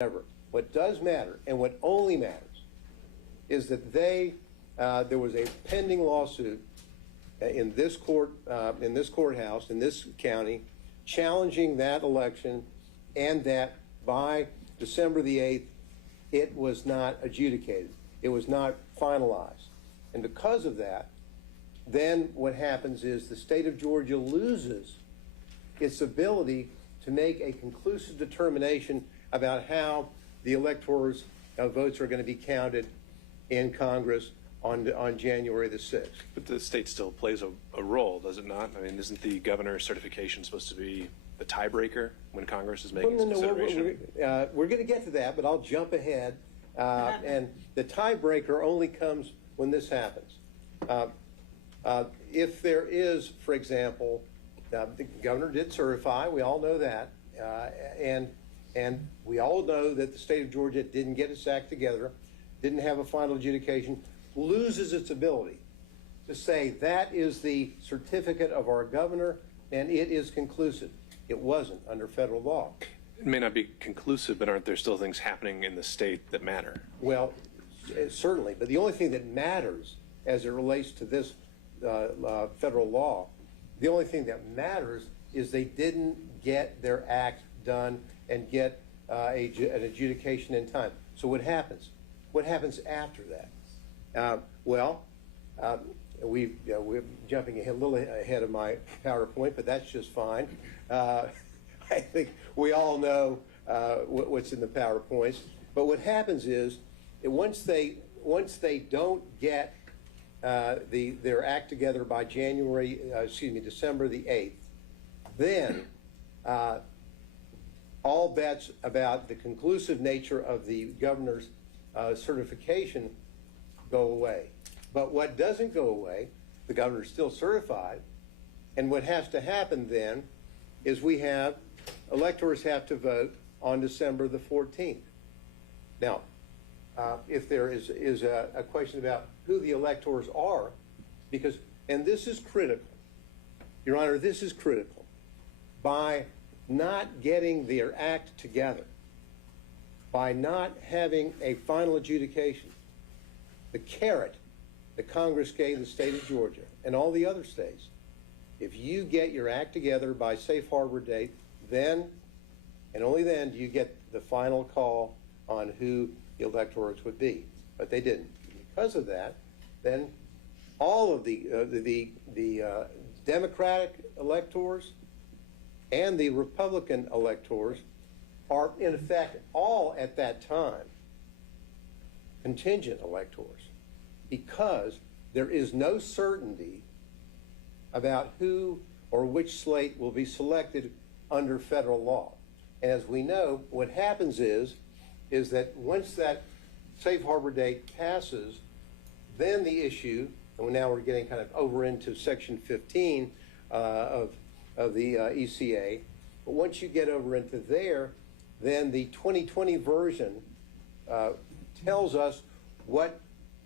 Whatever. What does matter, and what only matters, is that there was a pending lawsuit in this courthouse, in this county, challenging that election, and that by December the 8th, it was not adjudicated. It was not finalized. And because of that, then what happens is the state of Georgia loses its ability to make a conclusive determination about how the electors' votes are going to be counted in Congress on January the 6th. But the state still plays a role, does it not? I mean, isn't the governor's certification supposed to be the tiebreaker when Congress is making its consideration? We're going to get to that, but I'll jump ahead. And the tiebreaker only comes when this happens. If there is, for example, the governor did certify, we all know that, and we all know that the state of Georgia didn't get its act together, didn't have a final adjudication, loses its ability to say that is the certificate of our governor and it is conclusive. It wasn't under federal law. It may not be conclusive, but aren't there still things happening in the state that matter? Well, certainly, but the only thing that matters as it relates to this federal law, the only thing that matters is they didn't get their act done and get an adjudication in time. So what happens? What happens after that? We're jumping a little ahead of my PowerPoint, but that's just fine. I think we all know what's in the PowerPoints. But what happens is that once they don't get their act together by December the 8th, then all bets about the conclusive nature of the governor's certification go away. But what doesn't go away, the governor's still certified, and what has to happen then is electors have to vote on December the 14th. Now, if there is a question about who the electors are, and this is critical, Your Honor, this is critical, by not getting their act together, by not having a final adjudication, the carrot that Congress gave the state of Georgia and all the other states, if you get your act together by safe harbor date, then and only then do you get the final call on who the electors would be. But they didn't. Because of that, then all of the Democratic electors and the Republican electors are in effect all at that time contingent electors, because there is no certainty about who or which slate will be selected under federal law. And as we know, what happens is that once that safe harbor date passes, then the issue, and now we're getting kind of over into Section 15 of the ECA, but once you get over into there, then the 2020 version tells us what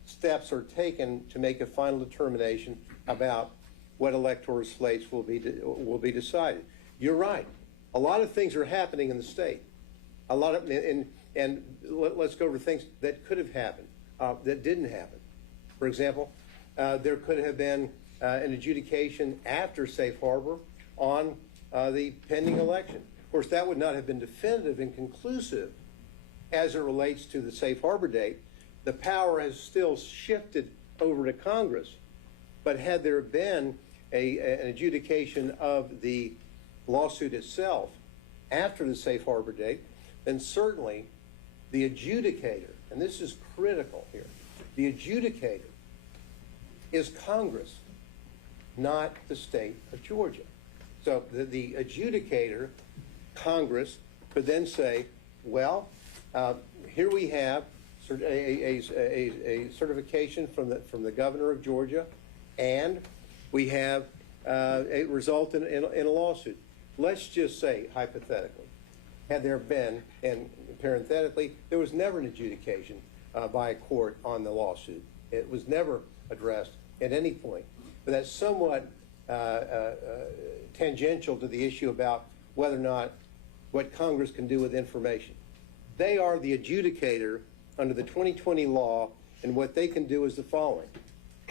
steps are taken to make a final determination about what electoral slates will be decided. You're right. A lot of things are happening in the state. A lot of, and let's go over things that could have happened, that didn't happen. For example, there could have been an adjudication after safe harbor on the pending election. Of course, that would not have been definitive and conclusive as it relates to the safe harbor date. The power has still shifted over to Congress. But had there been an adjudication of the lawsuit itself after the safe harbor date, then certainly the adjudicator, and this is critical here, the adjudicator is Congress, not the state of Georgia. So the adjudicator, Congress, could then say, well, here we have a certification from the governor of Georgia, and we have a result in a lawsuit. Let's just say, hypothetically, had there been, and parenthetically, there was never an adjudication by a court on the lawsuit. It was never addressed at any point. But that's somewhat tangential to the issue about whether or not what Congress can do with information. they are the adjudicator under the 2020 law, and what they can do is the following.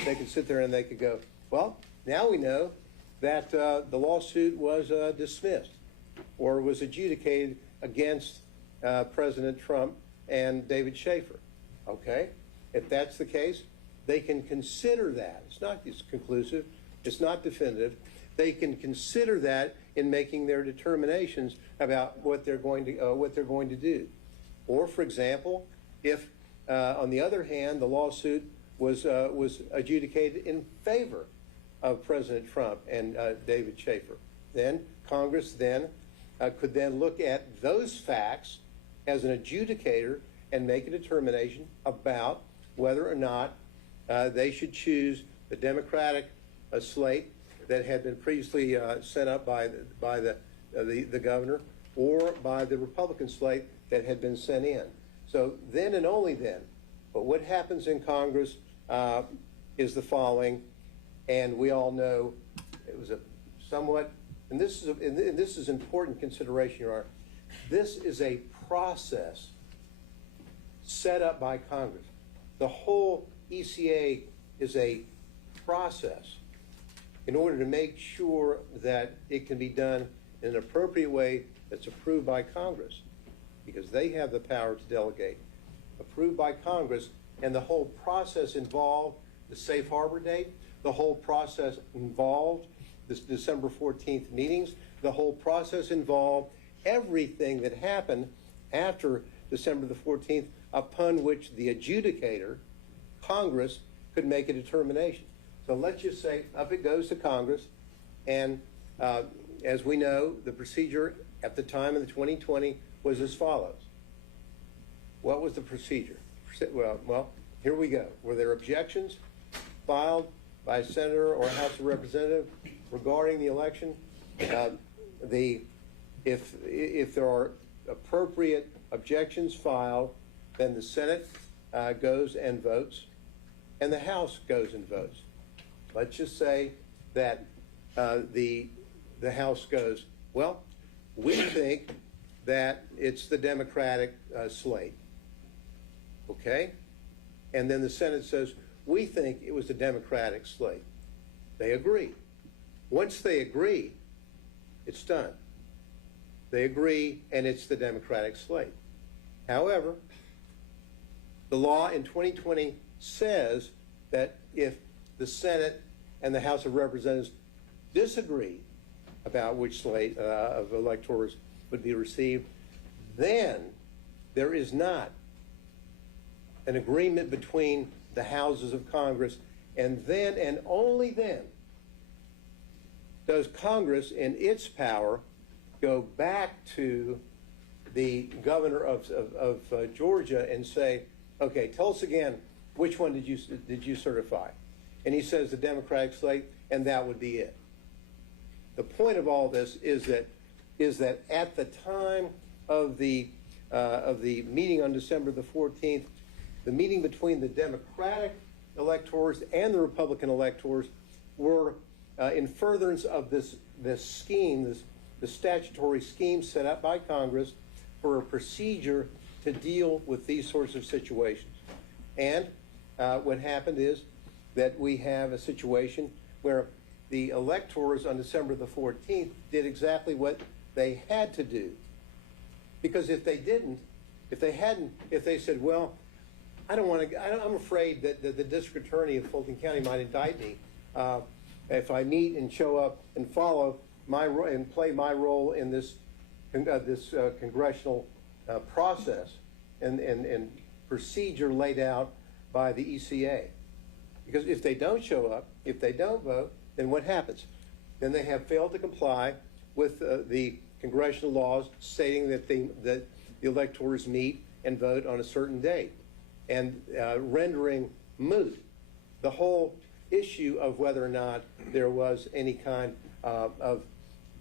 They can sit there and they could go, well, now we know that the lawsuit was dismissed or was adjudicated against President Trump and David Schaefer. Okay? If that's the case, they can consider that. It's not conclusive. It's not definitive. They can consider that in making their determinations about what they're going to do. Or, for example, if on the other hand the lawsuit was adjudicated in favor of President Trump and David Schaefer, then Congress could then look at those facts as an adjudicator and make a determination about whether or not they should choose the Democratic slate that had been previously sent up by the governor, or by the Republican slate that had been sent in. So then and only then. But what happens in Congress is the following, and we all know it was a somewhat, and this is important consideration, Your Honor. This is a process set up by Congress. The whole ECA is a process in order to make sure that it can be done in an appropriate way that's approved by Congress, because they have the power to delegate. Approved by Congress, and the whole process involved the safe harbor date, the whole process involved this December 14th meetings, the whole process involved everything that happened after December the 14th, upon which the adjudicator, Congress, could make a determination. So let's just say up it goes to Congress, and as we know, the procedure at the time of the 2020 was as follows. What was the procedure? Well, here we go. Were there objections filed by a senator or a House of Representative regarding the election? If there are appropriate objections filed, then the Senate goes and votes, and the House goes and votes. Let's just say that the House goes, well, we think that it's the Democratic slate, okay? And then the Senate says, we think it was the Democratic slate. They agree. Once they agree, it's done. They agree, and it's the Democratic slate. However, the law in 2020 says that if the Senate and the House of Representatives disagree about which slate of electors would be received, then there is not an agreement between the houses of Congress, and then and only then does Congress in its power go back to the governor of Georgia and say, okay, tell us again, which one did you certify? And he says the Democratic slate, and that would be it. The point of all this is that at the time of the meeting on December the 14th, the meeting between the Democratic electors and the Republican electors were in furtherance of this scheme, the statutory scheme set up by Congress for a procedure to deal with these sorts of situations. And what happened is that we have a situation where the electors on December the 14th did exactly what they had to do. Because if they didn't, if they said, well, I'm afraid that the district attorney of Fulton County might indict me if I meet and show up and follow and play my role in this congressional process and procedure laid out by the ECA. Because if they don't show up, if they don't vote, then what happens? Then they have failed to comply with the congressional laws stating that the electors meet and vote on a certain date, and rendering moot the whole issue of whether or not there was any kind of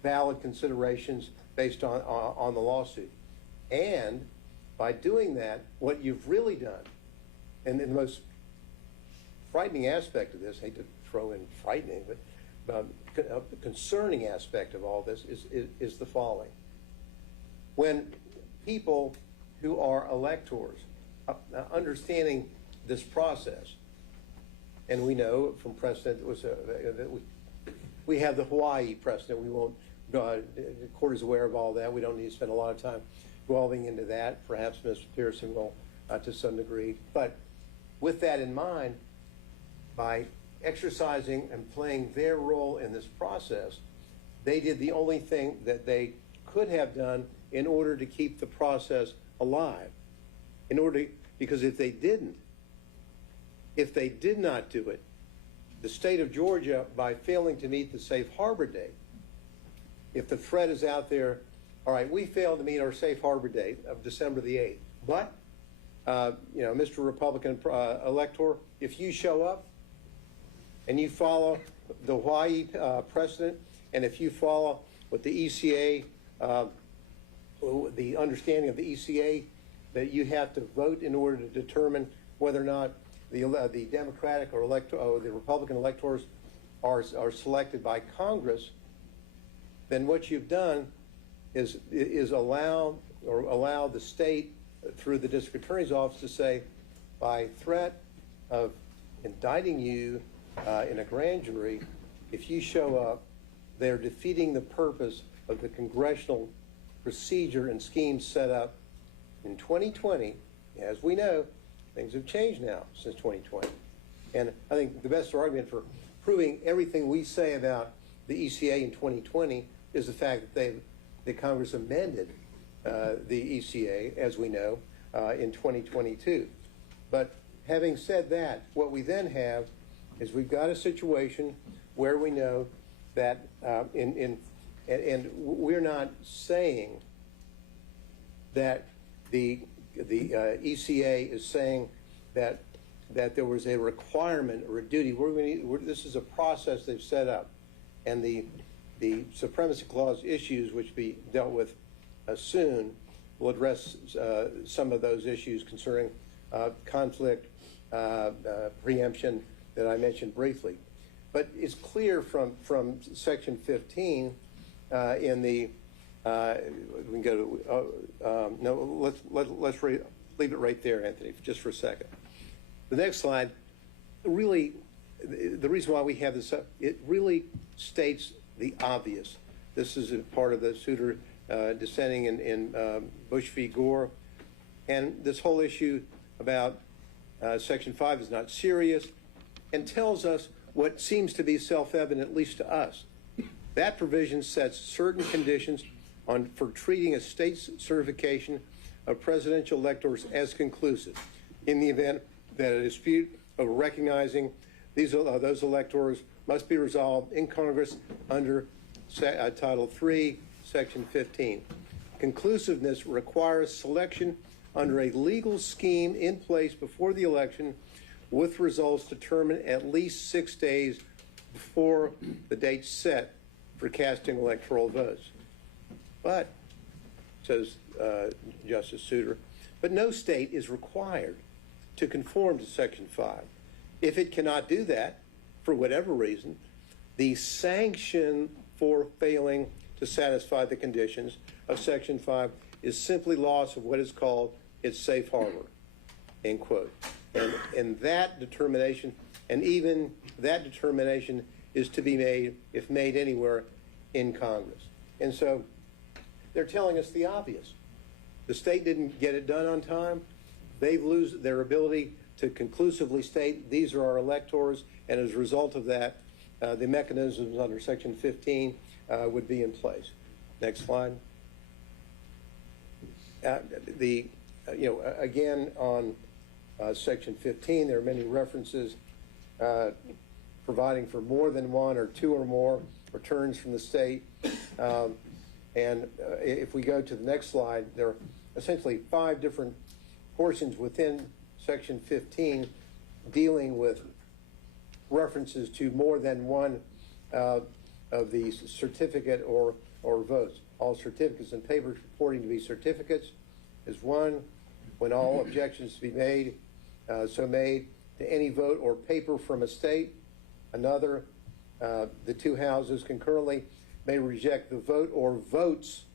valid considerations based on the lawsuit. And by doing that, what you've really done, and the most frightening aspect of this, I hate to throw in frightening, but the concerning aspect of all this is the following. When people who are electors, understanding this process. And we know from precedent that we have the Hawaii precedent. We won't, the court is aware of all that. We don't need to spend a lot of time delving into that. Perhaps Mr. Pearson will to some degree. But with that in mind, by exercising and playing their role in this process, they did the only thing that they could have done in order to keep the process alive. Because if they did not do it, the state of Georgia, by failing to meet the safe harbor date, if the threat is out there, all right, we failed to meet our safe harbor date of December the 8th, but, Mr. Republican elector, if you show up and you follow the Hawaii precedent, and if you follow what the ECA, the understanding of the ECA, that you have to vote in order to determine whether or not the Democratic or the Republican electors are selected by Congress, then what you've done is allow the state through the district attorney's office to say, by threat of indicting you in a grand jury, if you show up, they're defeating the purpose of the congressional procedure and scheme set up in 2020. As we know, things have changed now since 2020. And I think the best argument for proving everything we say about the ECA in 2020 is the fact that Congress amended the ECA, as we know, in 2022. But having said that, what we then have is we've got a situation where we know that, and we're not saying that the ECA is saying that there was a requirement or a duty. This is a process they've set up, and the Supremacy Clause issues, which be dealt with soon, will address some of those issues concerning conflict, preemption that I mentioned briefly. But it's clear from Section 15 in the we can go to no. Let's leave it right there, Anthony, just for a second. The next slide. Really, the reason why we have this up, it really states the obvious. This is a part of the Souter dissenting in Bush v. Gore, and this whole issue about Section 5 is not serious, and tells us what seems to be self-evident, at least to us. That provision sets certain conditions for treating a state's certification of presidential electors as conclusive in the event that a dispute over recognizing those electors must be resolved in Congress under Title III, Section 15. Conclusiveness requires selection under a legal scheme in place before the election, with results determined at least 6 days before the date set for casting electoral votes. But, says Justice Souter, but no state is required to conform to Section 5. If it cannot do that, for whatever reason, the sanction for failing to satisfy the conditions of Section 5 is simply loss of what is called its safe harbor, end quote. And that determination, and even that determination, is to be made, if made anywhere, in Congress. And so they're telling us the obvious. The state didn't get it done on time. They lose their ability to conclusively state these are our electors, and as a result of that, the mechanisms under Section 15 would be in place. Next slide. Again, on Section 15, there are many references providing for more than one or two or more returns from the state. And if we go to the next slide, there are essentially 5 different portions within Section 15 dealing with references to more than one of the certificate or votes. All certificates and papers purporting to be certificates is one. When all objections to be made, made to any vote or paper from a state. Another, the 2 houses concurrently may reject the vote or votes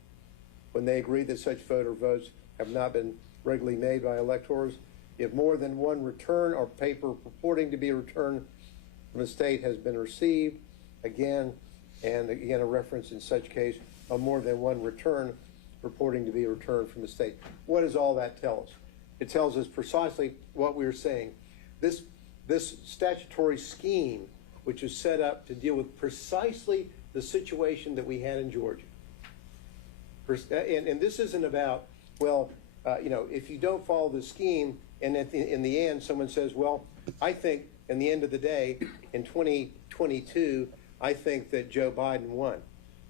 when they agree that such vote or votes have not been regularly made by electors. If more than one return or paper purporting to be a return from a state has been received, again, and again, a reference in such case of more than one return purporting to be a return from the state. What does all that tell us? It tells us precisely what we were saying. This statutory scheme, which is set up to deal with precisely the situation that we had in Georgia. And this isn't about, well, if you don't follow the scheme, and in the end, someone says, well, I think in the end of the day, in 2022, I think that Joe Biden won.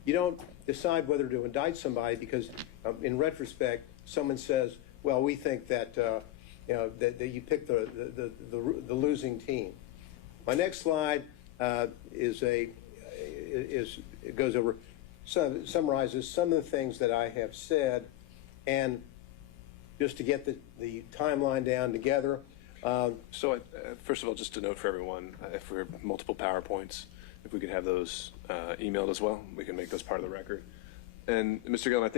You don't decide whether to indict somebody because, in retrospect, someone says, well, we think that that you picked the losing team. My next slide goes over, summarizes some of the things that I have said, and just to get the timeline down together. So first of all, just a note for everyone, if we have multiple PowerPoints, if we could have those emailed as well, we can make those part of the record. And Mr. Gillen, I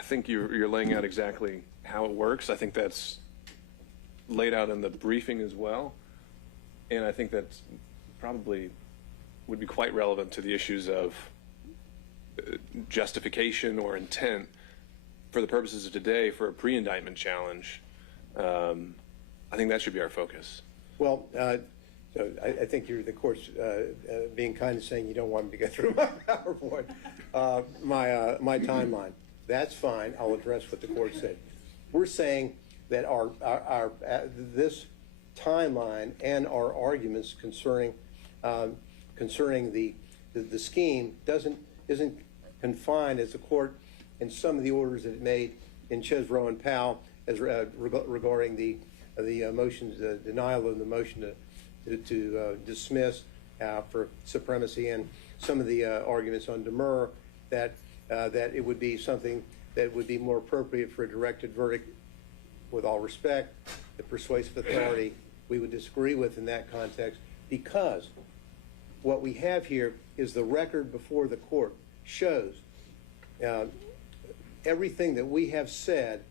think you're laying out exactly how it works. I think that's laid out in the briefing as well, and I think that's probably would be quite relevant to the issues of justification or intent for the purposes of today for a pre-indictment challenge. I think that should be our focus. Well, so I think you're, the court's being kind of saying you don't want me to go through my PowerPoint, my timeline. That's fine. I'll address what the court said. We're saying that this timeline and our arguments concerning the scheme isn't confined, as the court in some of the orders that it made in Chesbrough and Powell as regarding the motions, denial of the motion to dismiss for supremacy, and some of the arguments on demur that it would be something that would be more appropriate for a directed verdict. With all respect, the persuasive authority we would disagree with in that context, because what we have here is the record before the court shows everything that we have said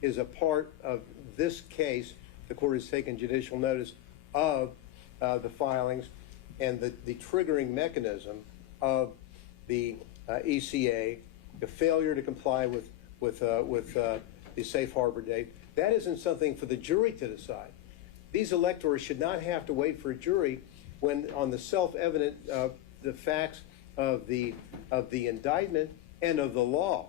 is a part of this case. The court has taken judicial notice of the filings and the triggering mechanism of the ECA, the failure to comply with the safe harbor date. That isn't something for the jury to decide. These electors should not have to wait for a jury when, on the self-evident the facts of the indictment and of the law,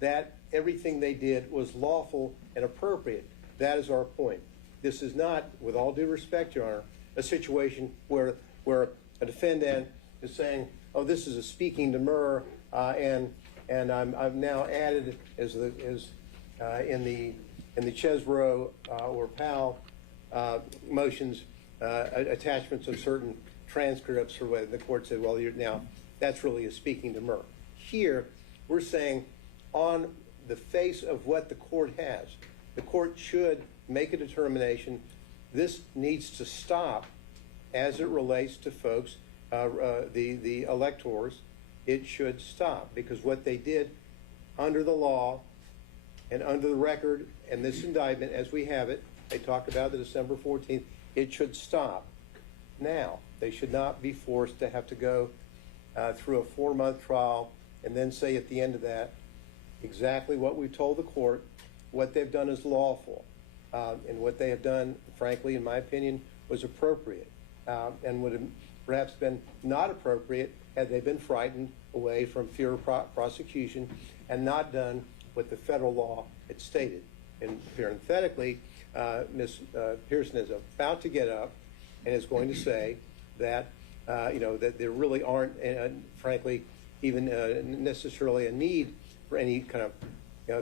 that everything they did was lawful and appropriate. That is our point. This is not, with all due respect, Your Honor, a situation where a defendant is saying, "Oh, this is a speaking demur," and I've now added in the Chesbrough or Powell motions attachments of certain transcripts, or whether the court said, "Well, now that's really a speaking demur." Here, we're saying, on the face of what the court has, the court should make a determination. This needs to stop as it relates to folks, the electors. It should stop, because what they did under the law and under the record and this indictment as we have it, they talk about the December 14th, it should stop now. They should not be forced to have to go through a 4-month trial and then say at the end of that exactly what we told the court. What they've done is lawful, and what they have done, frankly, in my opinion, was appropriate, and would have perhaps been not appropriate had they been frightened away from fear of prosecution and not done what the federal law had stated. And parenthetically, Ms. Pearson is about to get up and is going to say that that there really aren't, frankly, even necessarily a need for any kind of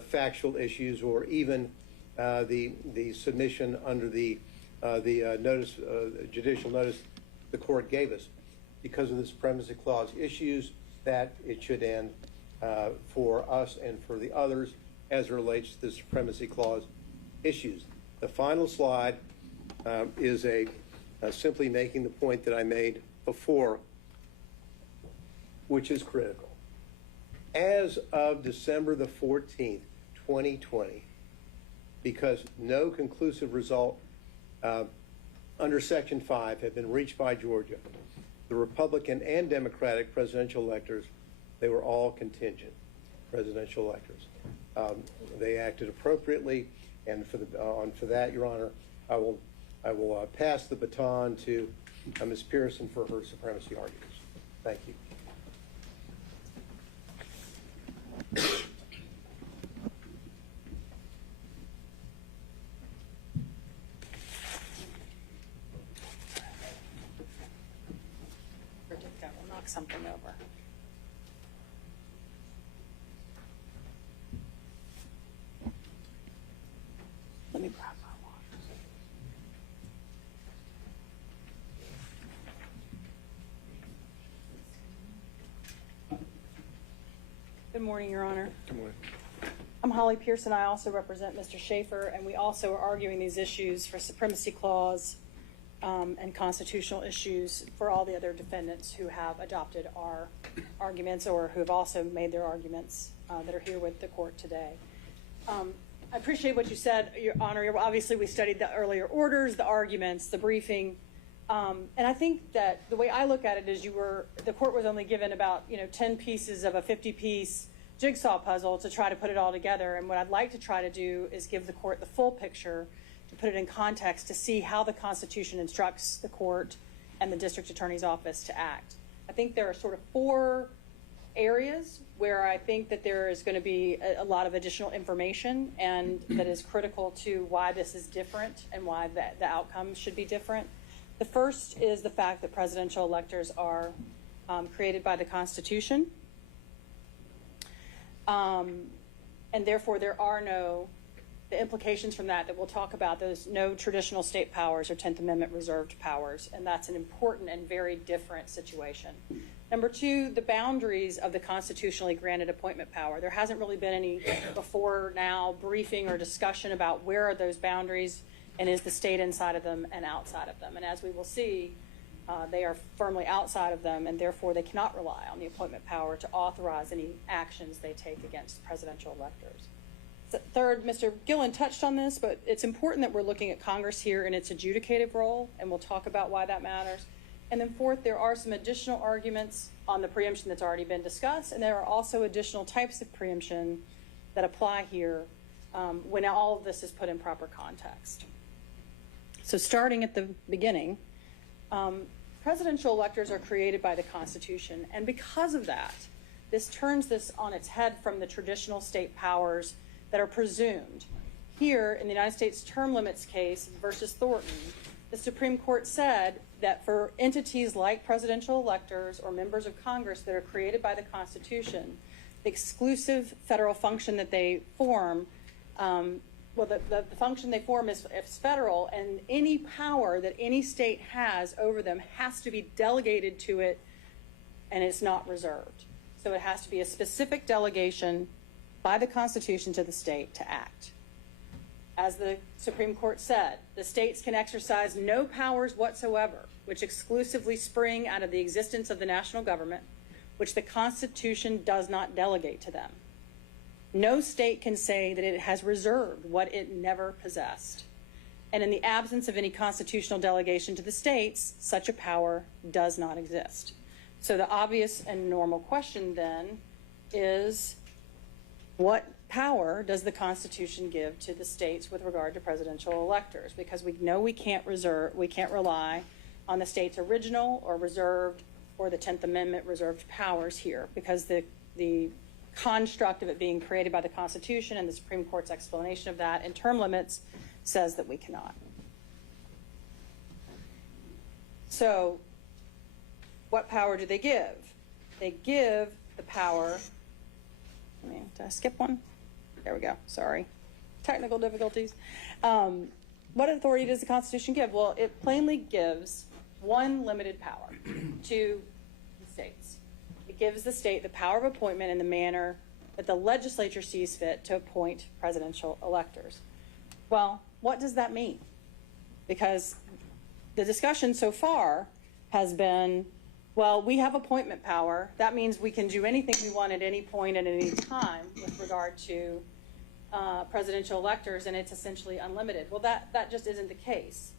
factual issues, or even the submission under the notice, judicial notice the court gave us, because of the Supremacy Clause issues, that it should end for us and for the others as it relates to the Supremacy Clause issues. The final slide is simply making the point that I made before, which is critical. As of December the 14th, 2020, because no conclusive result under Section 5 had been reached by Georgia, the Republican and Democratic presidential electors, they were all contingent presidential electors. They acted appropriately, and for that, Your Honor, I will pass the baton to Ms. Pearson for her supremacy arguments. Thank you. Predict that will knock something over. Let me grab my water. Good morning, Your Honor. Good morning. I'm Holly Pearson. I also represent Mr. Schaefer, and we also are arguing these issues for Supremacy Clause and constitutional issues for all the other defendants who have adopted our arguments or who have also made their arguments that are here with the court today. I appreciate what you said, Your Honor. Obviously, we studied the earlier orders, the arguments, the briefing. And I think that the way I look at it is the court was only given about 10 pieces of a 50-piece jigsaw puzzle to try to put it all together. And what I'd like to try to do is give the court the full picture, to put it in context, to see how the Constitution instructs the court and the district attorney's office to act. I think there are sort of 4 areas where I think that there is going to be a lot of additional information and that is critical to why this is different and why the outcome should be different. The first is the fact that presidential electors are created by the Constitution. And therefore there are the implications from that we'll talk about, those no traditional state powers or 10th Amendment reserved powers, and that's an important and very different situation. Number 2, the boundaries of the constitutionally granted appointment power. There hasn't really been any before now briefing or discussion about where are those boundaries and is the state inside of them and outside of them. And as we will see, they are firmly outside of them, and therefore they cannot rely on the appointment power to authorize any actions they take against presidential electors. Third, Mr. Gillen touched on this, but it's important that we're looking at Congress here in its adjudicative role, and we'll talk about why that matters. And then fourth, there are some additional arguments on the preemption that's already been discussed, and there are also additional types of preemption that apply here when all of this is put in proper context. So starting at the beginning, presidential electors are created by the Constitution, and because of that, this turns this on its head from the traditional state powers that are presumed. Here, in the United States term limits case versus Thornton, the Supreme Court said that for entities like presidential electors or members of Congress that are created by the Constitution, the exclusive federal function that they form, the function they form is federal, and any power that any state has over them has to be delegated to it, and it's not reserved. So it has to be a specific delegation by the Constitution to the state to act. As the Supreme Court said, the states can exercise no powers whatsoever which exclusively spring out of the existence of the national government, which the Constitution does not delegate to them. No state can say that it has reserved what it never possessed. And in the absence of any constitutional delegation to the states, such a power does not exist. So the obvious and normal question then is, what power does the Constitution give to the states with regard to presidential electors? Because we know we can't rely on the state's original or reserved or the 10th Amendment reserved powers here, because the construct of it being created by the Constitution and the Supreme Court's explanation of that in term limits says that we cannot. So what power do they give? They give the power, did I skip one? There we go, sorry. Technical difficulties. What authority does the Constitution give? Well, it plainly gives one limited power to the states. It gives the state the power of appointment in the manner that the legislature sees fit to appoint presidential electors. Well, what does that mean? Because the discussion so far has been, well, we have appointment power. That means we can do anything we want at any point at any time with regard to presidential electors and it's essentially unlimited. Well, that just isn't the case.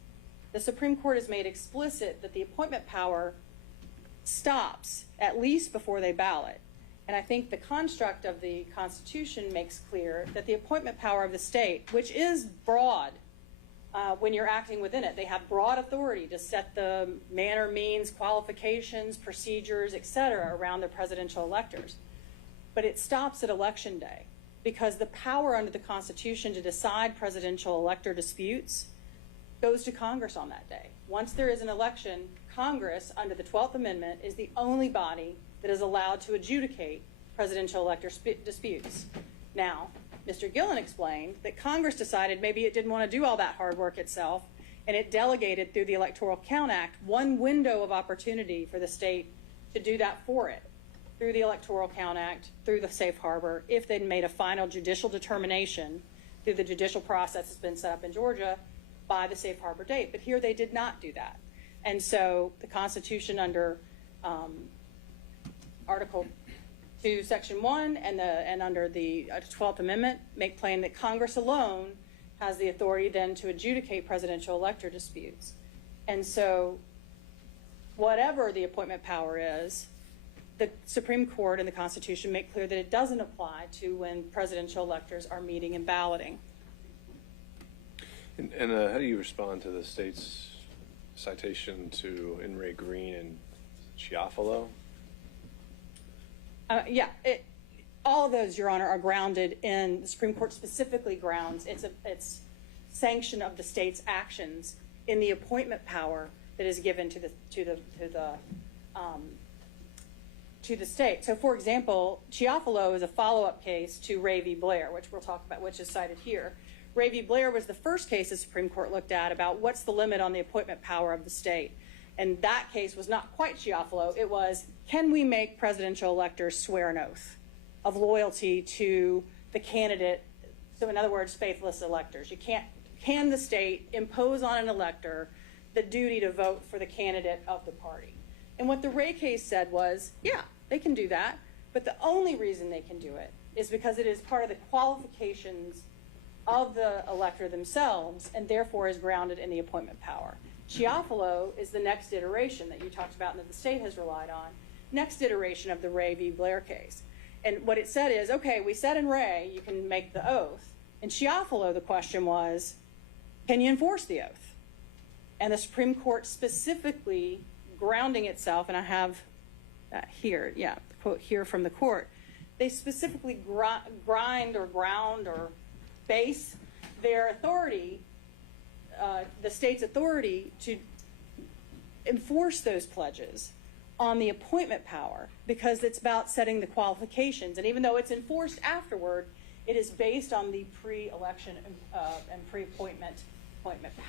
The Supreme Court has made explicit that the appointment power stops at least before they ballot. And I think the construct of the Constitution makes clear that the appointment power of the state, which is broad when you're acting within it, they have broad authority to set the manner, means, qualifications, procedures, etc. around their presidential electors. But it stops at Election Day because the power under the Constitution to decide presidential elector disputes goes to Congress on that day. Once there is an election, Congress, under the 12th Amendment, is the only body that is allowed to adjudicate presidential elector disputes. Now, Mr. Gillen explained that Congress decided maybe it didn't want to do all that hard work itself, and it delegated through the Electoral Count Act one window of opportunity for the state to do that for it, through the Electoral Count Act, through the safe harbor, if they'd made a final judicial determination through the judicial process that's been set up in Georgia by the safe harbor date. But here they did not do that. And so the Constitution under Article 2, Section 1 and under the 12th Amendment make plain that Congress alone has the authority then to adjudicate presidential elector disputes. And so whatever the appointment power is, the Supreme Court and the Constitution make clear that it doesn't apply to when presidential electors are meeting and balloting. And how do you respond to the state's citation to In re Green and Chiafalo? All of those, Your Honor, are grounded in the Supreme Court specifically grounds its sanction of the state's actions in the appointment power that is given to the state. So, for example, Chiafalo is a follow-up case to Ray v. Blair, which we'll talk about, which is cited here. Ray v. Blair was the first case the Supreme Court looked at about what's the limit on the appointment power of the state. And that case was not quite Chiafalo. It was, can we make presidential electors swear an oath of loyalty to the candidate? So in other words, faithless electors. Can the state impose on an elector the duty to vote for the candidate of the party? And what the Ray case said was, yeah, they can do that. But the only reason they can do it is because it is part of the qualifications of the elector themselves and therefore is grounded in the appointment power. Chiafalo is the next iteration that you talked about and that the state has relied on, next iteration of the Ray v. Blair case. And what it said is, okay, we said in Ray you can make the oath. In Chiafalo, the question was, can you enforce the oath? And the Supreme Court specifically grounding itself, and I have here, the quote here from the court, they specifically ground or base their authority, the state's authority to enforce those pledges on the appointment power because it's about setting the qualifications. And even though it's enforced afterward, it is based on the pre-election and pre-appointment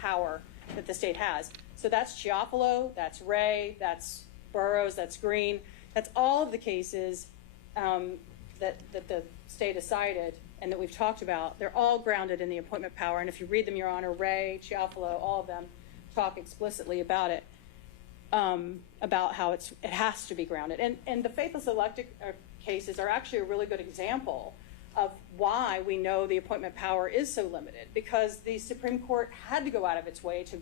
power that the state has. So that's Chiafalo, that's Ray, that's Burroughs, that's Green. That's all of the cases that the state has cited and that we've talked about. They're all grounded in the appointment power. And if you read them, Your Honor, Ray, Chiafalo, all of them talk explicitly about it, about how it has to be grounded. And the faithless elected cases are actually a really good example of why we know the appointment power is so limited, because the Supreme Court had to go out of its way to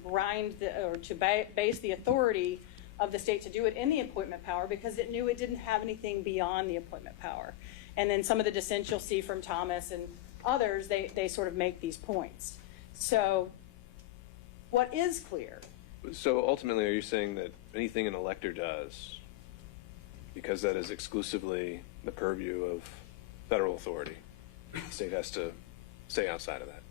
base the authority of the state to do it in the appointment power because it knew it didn't have anything beyond the appointment power. And then some of the dissents you'll see from Thomas and others, they sort of make these points. So what is clear? So ultimately, are you saying that anything an elector does, because that is exclusively the purview of federal authority, the state has to stay outside of that?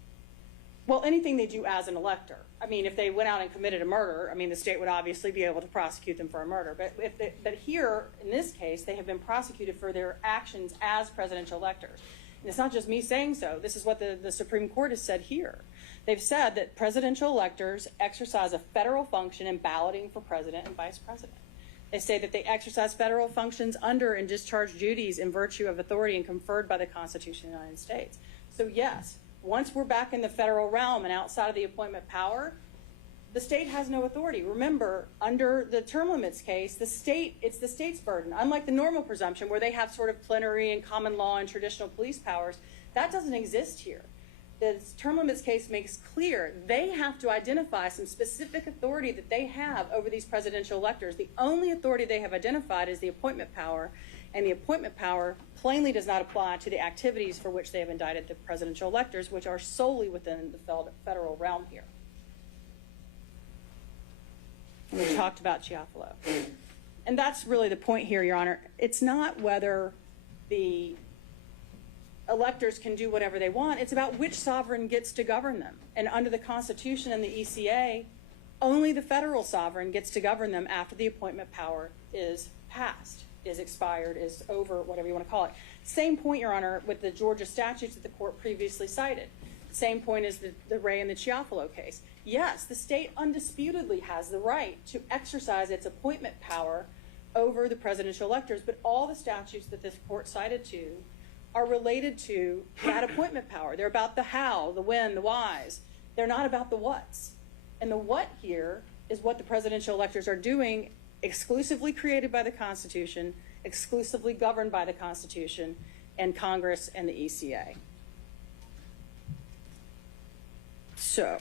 Well, anything they do as an elector. I mean, if they went out and committed a murder, I mean, the state would obviously be able to prosecute them for a murder. But here, in this case, they have been prosecuted for their actions as presidential electors. And it's not just me saying so. This is what the Supreme Court has said here. They've said that presidential electors exercise a federal function in balloting for president and vice president. They say that they exercise federal functions under and discharge duties in virtue of authority and conferred by the Constitution of the United States. So yes, once we're back in the federal realm and outside of the appointment power, the state has no authority. Remember, under the term limits case, it's the state's burden. Unlike the normal presumption where they have sort of plenary and common law and traditional police powers, That doesn't exist here. The term limits case makes clear they have to identify some specific authority that they have over these presidential electors. The only authority they have identified is the appointment power, and the appointment power plainly does not apply to the activities for which they have indicted the presidential electors, which are solely within the federal realm here. And we talked about Chiafalo. And that's really the point here, Your Honor. It's not whether the electors can do whatever they want. It's about which sovereign gets to govern them. And under the Constitution and the ECA, only the federal sovereign gets to govern them after the appointment power is passed, is expired, is over, whatever you want to call it. Same point, Your Honor, with the Georgia statutes that the court previously cited. Same point as the Ray and the Chiafalo case. Yes, the state undisputedly has the right to exercise its appointment power over the presidential electors, but all the statutes that this court cited to are related to that appointment power. They're about the how, the when, the whys. They're not about the whats. And the what here is what the presidential electors are doing, exclusively created by the Constitution, exclusively governed by the Constitution and Congress and the ECA. So,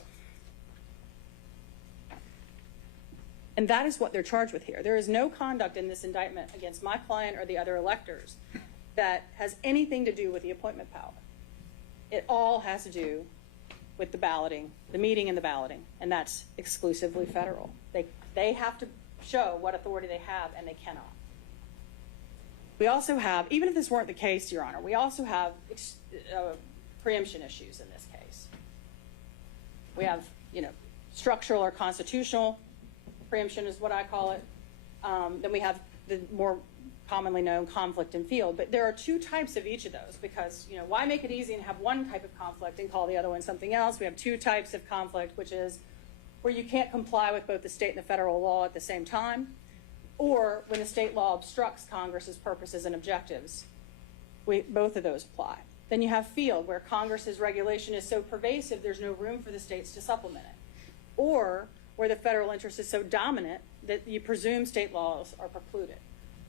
and that is what they're charged with here. There is no conduct in this indictment against my client or the other electors that has anything to do with the appointment power. It all has to do with the balloting, the meeting and the balloting, and that's exclusively federal. They have to show what authority they have, and they cannot. We also have, even if this weren't the case, Your Honor, we also have preemption issues in this case. We have, structural or constitutional preemption is what I call it. Then we have the more commonly known conflict in field. But there are two types of each of those because, why make it easy and have one type of conflict and call the other one something else? We have two types of conflict, which is where you can't comply with both the state and the federal law at the same time, or when the state law obstructs Congress's purposes and objectives. Both of those apply. Then you have field, where Congress's regulation is so pervasive there's no room for the states to supplement it. Or where the federal interest is so dominant that you presume state laws are precluded.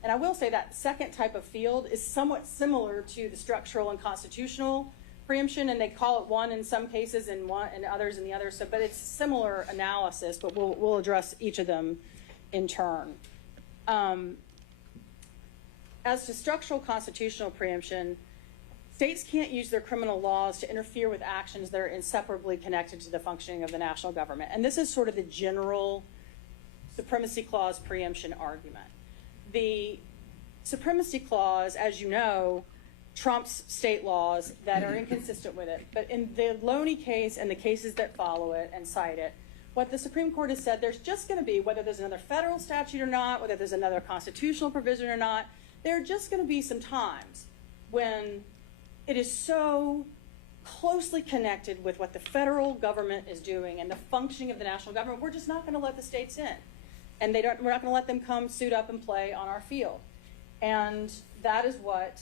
And I will say that second type of field is somewhat similar to the structural and constitutional preemption, and they call it one in some cases and one and others in the others. So, but it's similar analysis, but we'll address each of them in turn. As to structural constitutional preemption, states can't use their criminal laws to interfere with actions that are inseparably connected to the functioning of the national government. And this is sort of the general Supremacy Clause preemption argument. The Supremacy Clause, as you know, trumps state laws that are inconsistent with it. But in the Loney case and the cases that follow it and cite it, what the Supreme Court has said, there's just going to be, whether there's another federal statute or not, whether there's another constitutional provision or not, there are just going to be some times when it is so closely connected with what the federal government is doing and the functioning of the national government, we're just not going to let the states in. And we're not going to let them come suit up and play on our field. And that is what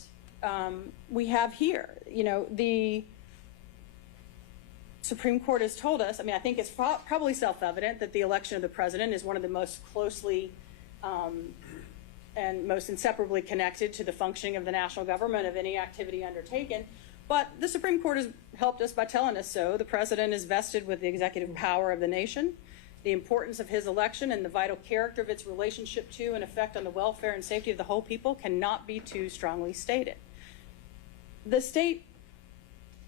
we have here. The Supreme Court has told us, I think it's probably self-evident that the election of the president is one of the most closely and most inseparably connected to the functioning of the national government of any activity undertaken. But the Supreme Court has helped us by telling us so. The president is vested with the executive power of the nation. The importance of his election and the vital character of its relationship to and effect on the welfare and safety of the whole people cannot be too strongly stated. The state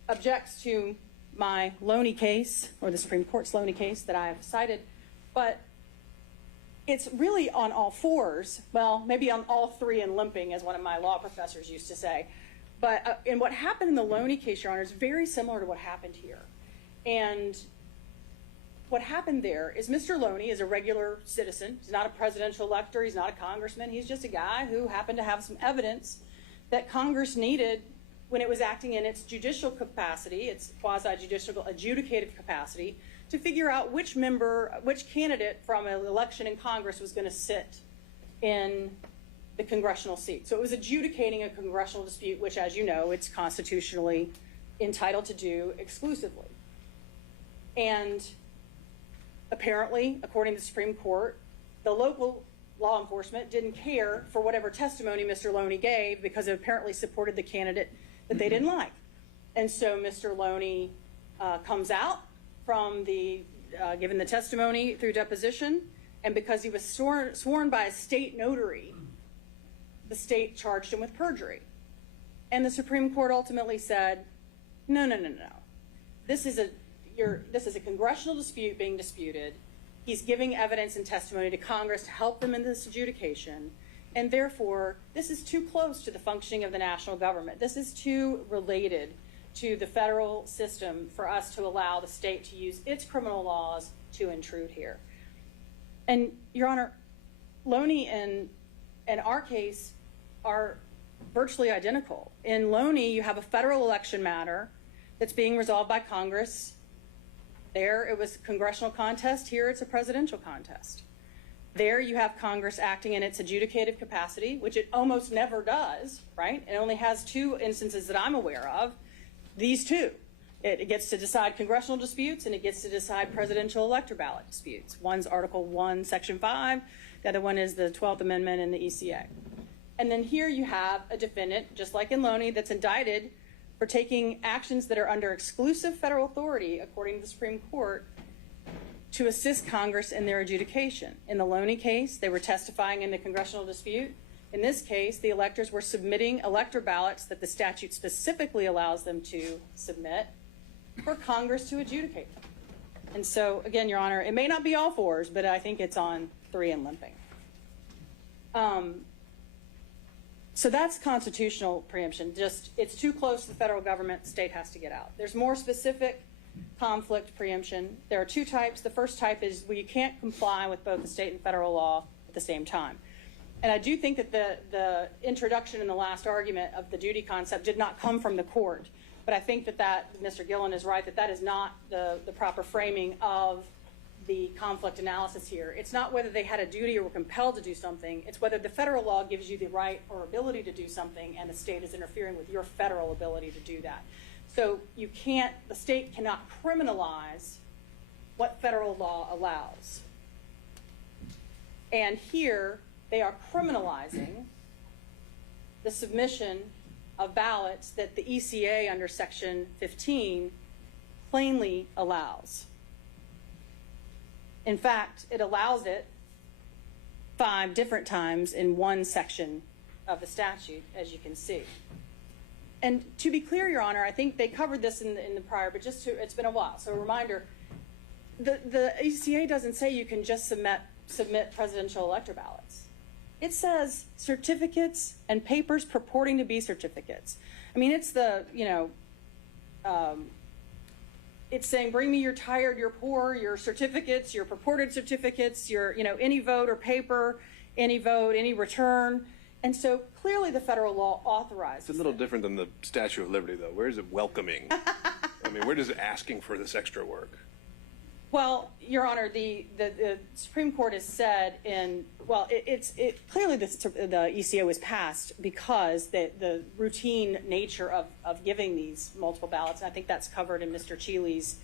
objects to my Loney case, or the Supreme Court's Loney case that I have cited, but it's really on all fours, well, maybe on all three and limping, as one of my law professors used to say. But and what happened in the Loney case, Your Honor, is very similar to what happened here. And what happened there is Mr. Loney is a regular citizen. He's not a presidential elector. He's not a congressman. He's just a guy who happened to have some evidence that Congress needed when it was acting in its judicial capacity, its quasi-judicial adjudicative capacity, to figure out which candidate from an election in Congress was going to sit in the congressional seat. So it was adjudicating a congressional dispute, which, as you know, it's constitutionally entitled to do exclusively. And apparently, according to the Supreme Court, the local law enforcement didn't care for whatever testimony Mr. Loney gave because it apparently supported the candidate that they didn't like. And so Mr. Loney comes out from given the testimony through deposition, and because he was sworn by a state notary, the state charged him with perjury. And the Supreme Court ultimately said, no. This is a congressional dispute being disputed. He's giving evidence and testimony to Congress to help them in this adjudication, and therefore, this is too close to the functioning of the national government. This is too related to the federal system for us to allow the state to use its criminal laws to intrude here. And, Your Honor, Loney and our case are virtually identical. In Loney, you have a federal election matter that's being resolved by Congress. There, it was a congressional contest. Here, it's a presidential contest. There, you have Congress acting in its adjudicative capacity, which it almost never does, right? It only has 2 instances that I'm aware of. These 2. It gets to decide congressional disputes, and it gets to decide presidential elector ballot disputes. One's Article 1, Section 5. The other one is the 12th Amendment in the ECA. And then here you have a defendant, just like in Loney, that's indicted for taking actions that are under exclusive federal authority, according to the Supreme Court, to assist Congress in their adjudication. In the Loney case, they were testifying in the congressional dispute. In this case, the electors were submitting elector ballots that the statute specifically allows them to submit for Congress to adjudicate them. And so, again, Your Honor, it may not be all 4s, but I think it's on 3 and limping. So that's constitutional preemption. Just, it's too close to the federal government, the state has to get out. There's more specific conflict preemption. There are 2 types. The first type is where you can't comply with both the state and federal law at the same time. And I do think that the introduction in the last argument of the duty concept did not come from the court. But I think that Mr. Gillen is right, that is not the proper framing of the conflict analysis here. It's not whether they had a duty or were compelled to do something. It's whether the federal law gives you the right or ability to do something and the state is interfering with your federal ability to do that. So the state cannot criminalize what federal law allows. And here, they are criminalizing the submission of ballots that the ECA under Section 15 plainly allows. In fact, it allows it 5 different times in one section of the statute, as you can see. And to be clear, Your Honor, I think they covered this in the prior, but it's been a while. So a reminder, the ECA doesn't say you can just submit presidential elector ballots. It says certificates and papers purporting to be certificates. I mean, it's it's saying, bring me your tired, your poor, your certificates, your purported certificates, your, any vote or paper, any vote, any return. And so clearly the federal law authorizes It's a little different than the Statue of Liberty, though. Where is it welcoming? I mean, where does it asking for this extra work? Well, Your Honor, the Supreme Court has said clearly the ECA was passed because the routine nature of giving these multiple ballots, and I think that's covered in Mr. Cheely's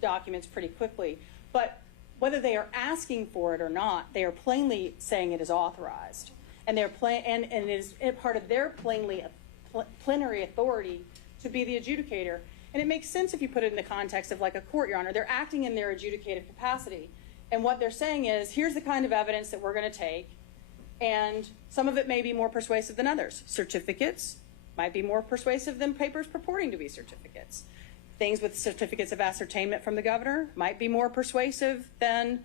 documents pretty quickly. But whether they are asking for it or not, they are plainly saying it is authorized, and and it is part of their plenary authority to be the adjudicator. And it makes sense if you put it in the context of like a court, Your Honor. They're acting in their adjudicative capacity. And what they're saying is, here's the kind of evidence that we're going to take, and some of it may be more persuasive than others. Certificates might be more persuasive than papers purporting to be certificates. Things with certificates of ascertainment from the governor might be more persuasive than,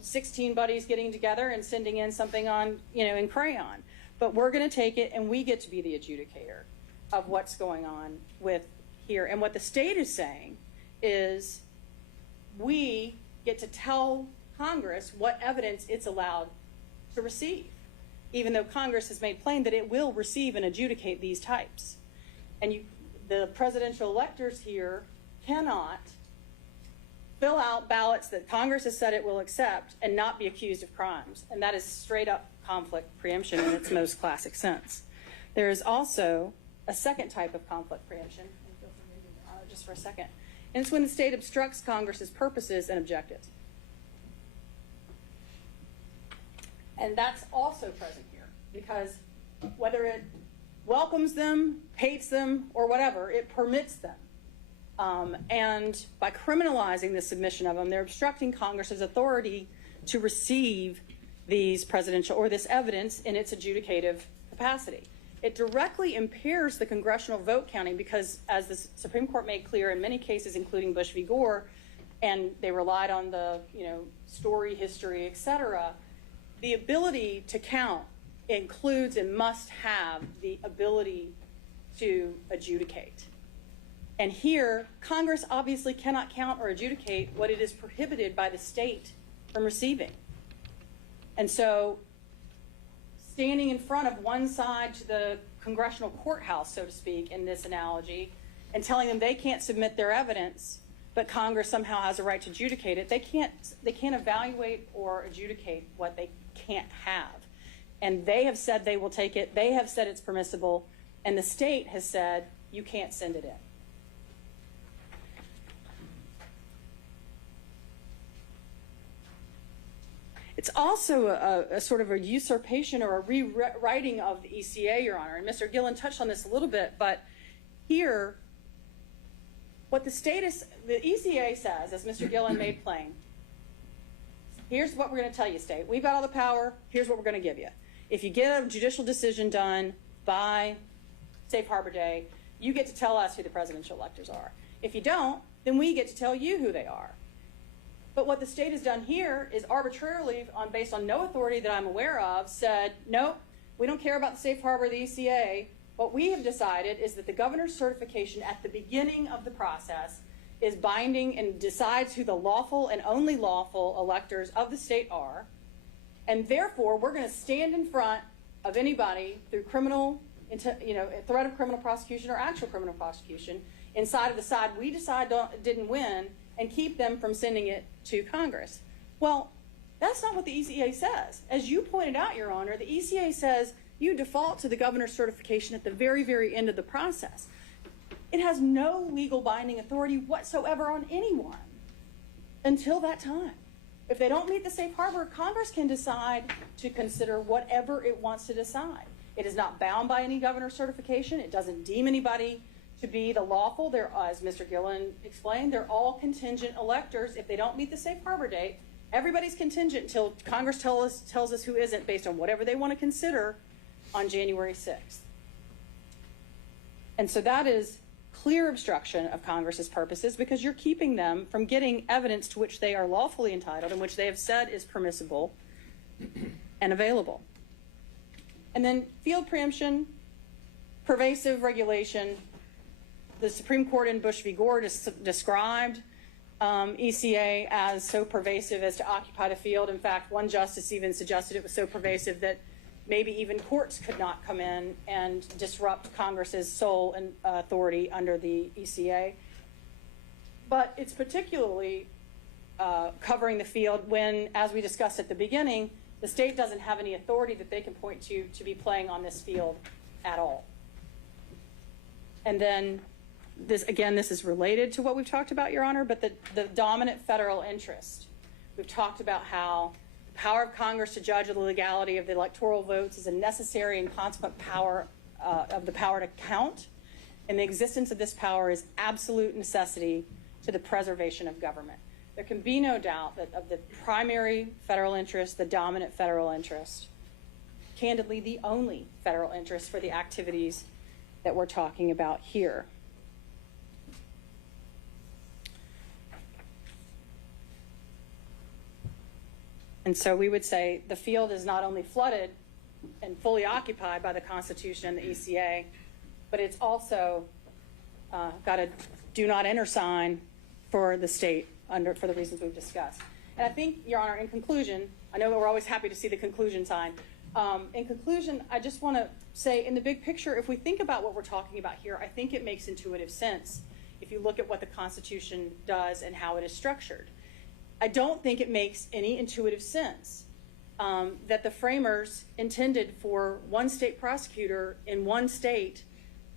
16 buddies getting together and sending in something on, in crayon. But we're going to take it, and we get to be the adjudicator of what's going on with here. And what the state is saying is we get to tell Congress what evidence it's allowed to receive, even though Congress has made plain that it will receive and adjudicate these types. And the presidential electors here cannot fill out ballots that Congress has said it will accept and not be accused of crimes. And that is straight up conflict preemption in its most classic sense. There is also a second type of conflict preemption, just for a second, and it's when the state obstructs Congress's purposes and objectives. And that's also present here, because whether it welcomes them, hates them, or whatever. It permits them. And by criminalizing the submission of them, they're obstructing Congress's authority to receive these presidential or this evidence in its adjudicative capacity. It directly impairs the congressional vote counting because, as the Supreme Court made clear in many cases, including Bush v. Gore, and they relied on the story, history, etc., the ability to count includes and must have the ability to adjudicate. And here, Congress obviously cannot count or adjudicate what it is prohibited by the state from receiving. And so, standing in front of one side to the congressional courthouse, so to speak, in this analogy, and telling them they can't submit their evidence, but Congress somehow has a right to adjudicate it, they can't evaluate or adjudicate what they can't have. And they have said they will take it, they have said it's permissible, and the state has said you can't send it in. It's also a sort of a usurpation or a rewriting of the ECA, Your Honor. And Mr. Gillen touched on this a little bit, but here, what the ECA says, as Mr. Gillen made plain, here's what we're going to tell you, state. We've got all the power. Here's what we're going to give you. If you get a judicial decision done by Safe Harbor Day, you get to tell us who the presidential electors are. If you don't, then we get to tell you who they are. But what the state has done here is arbitrarily, based on no authority that I'm aware of, said, nope, we don't care about the Safe Harbor of the ECA. What we have decided is that the governor's certification at the beginning of the process is binding and decides who the lawful and only lawful electors of the state are. And therefore, we're going to stand in front of anybody through threat of criminal prosecution or actual criminal prosecution inside of the side we decide didn't win, and keep them from sending it to Congress. Well, that's not what the ECA says. As you pointed out, Your Honor, the ECA says you default to the governor's certification at the very, very end of the process. It has no legal binding authority whatsoever on anyone until that time. If they don't meet the Safe Harbor, Congress can decide to consider whatever it wants to decide. It is not bound by any governor's certification. It doesn't deem anybody to be the lawful. They're, as Mr. Gillen explained, they're all contingent electors. If they don't meet the Safe Harbor date, everybody's contingent until Congress tells us who isn't, based on whatever they want to consider on January 6th. And so that is clear obstruction of Congress's purposes, because you're keeping them from getting evidence to which they are lawfully entitled and which they have said is permissible and available. And then field preemption, pervasive regulation. The Supreme Court in Bush v. Gore described ECA as so pervasive as to occupy the field. In fact, one justice even suggested it was so pervasive that maybe even courts could not come in and disrupt Congress's sole authority under the ECA. But it's particularly covering the field when, as we discussed at the beginning, the state doesn't have any authority that they can point to be playing on this field at all. And then this is related to what we've talked about, Your Honor, but the dominant federal interest. We've talked about how the power of Congress to judge the legality of the electoral votes is a necessary and consequent power of the power to count, and the existence of this power is absolute necessity to the preservation of government. There can be no doubt that of the primary federal interest, the dominant federal interest, candidly the only federal interest for the activities that we're talking about here. And so we would say the field is not only flooded and fully occupied by the Constitution and the ECA, but it's also got a do not enter sign for the state for the reasons we've discussed. And I think, Your Honor, in conclusion, I know that we're always happy to see the conclusion sign. In conclusion, I just want to say, in the big picture, if we think about what we're talking about here, I think it makes intuitive sense if you look at what the Constitution does and how it is structured. I don't think it makes any intuitive sense that the framers intended for one state prosecutor in one state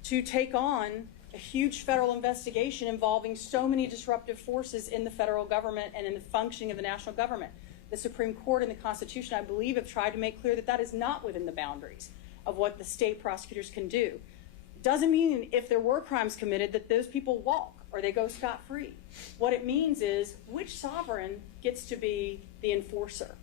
to take on a huge federal investigation involving so many disruptive forces in the federal government and in the functioning of the national government. The Supreme Court and the Constitution, I believe, have tried to make clear that that is not within the boundaries of what the state prosecutors can do. Doesn't mean if there were crimes committed that those people walk or they go scot-free. What it means is which sovereign gets to be the enforcer.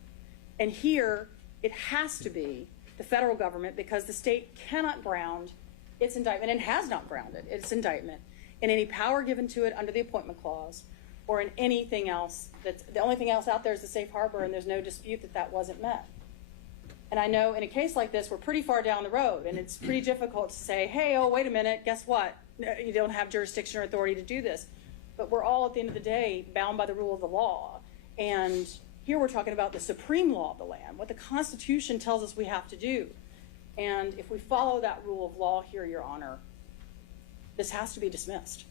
And here, it has to be the federal government, because the state cannot ground its indictment, and has not grounded its indictment, in any power given to it under the appointment clause or in anything else. The only thing else out there is the safe harbor, and there's no dispute that that wasn't met. And I know in a case like this, we're pretty far down the road, and it's pretty difficult to say, hey, oh, wait a minute, guess what? You don't have jurisdiction or authority to do this. But we're all, at the end of the day, bound by the rule of the law. And here we're talking about the supreme law of the land, what the Constitution tells us we have to do. And if we follow that rule of law here, Your Honor, this has to be dismissed.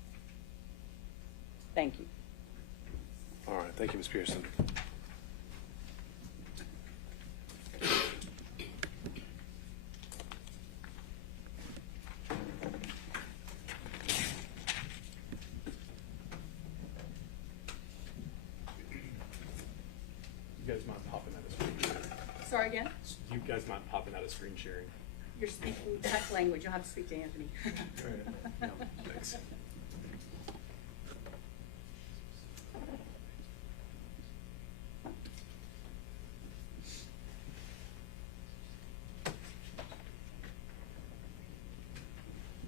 Thank you. All right. Thank you, Ms. Pearson. You guys mind popping out of screen sharing? Sorry again? You guys mind popping out of screen sharing? You're speaking tech language. You'll have to speak to Anthony. No, thanks.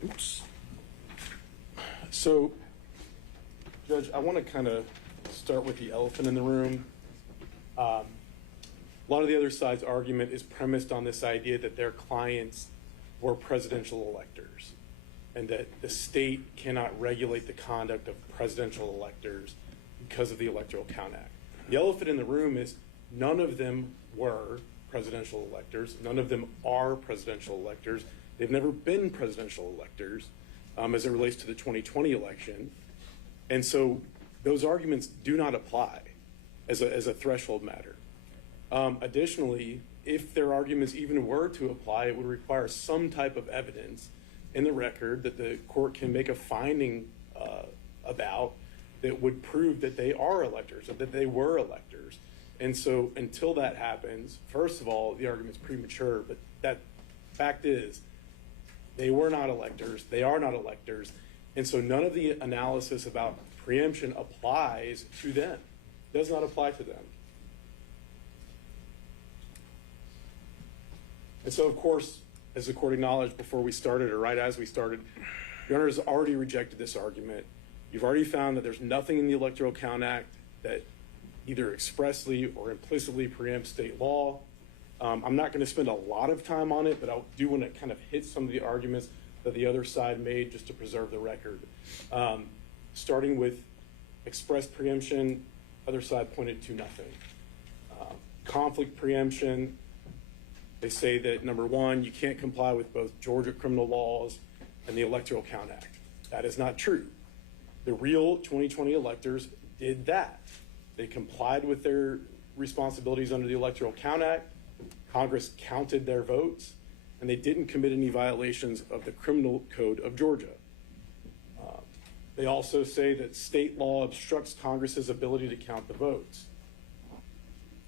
Oops. So, Judge, I want to kind of start with the elephant in the room. A lot of the other side's argument is premised on this idea that their clients were presidential electors and that the state cannot regulate the conduct of presidential electors because of the Electoral Count Act. The elephant in the room is none of them were presidential electors. None of them are presidential electors. They've never been presidential electors as it relates to the 2020 election. And so those arguments do not apply as a threshold matter. Additionally, if their arguments even were to apply, it would require some type of evidence in the record that the court can make a finding about that would prove that they are electors or that they were electors. And so until that happens, first of all, the argument's premature, but that fact is they were not electors, they are not electors, and so none of the analysis about preemption applies to them. It does not apply to them. And so, of course, as the court acknowledged before we started, or right as we started, Your Honor has already rejected this argument. You've already found that there's nothing in the Electoral Count Act that either expressly or implicitly preempts state law. I'm not going to spend a lot of time on it, but I do want to kind of hit some of the arguments that the other side made just to preserve the record. Starting with express preemption, other side pointed to nothing. Conflict preemption, they say that, number one, you can't comply with both Georgia criminal laws and the Electoral Count Act. That is not true. The real 2020 electors did that. They complied with their responsibilities under the Electoral Count Act. Congress counted their votes, and they didn't commit any violations of the criminal code of Georgia. They also say that state law obstructs Congress's ability to count the votes.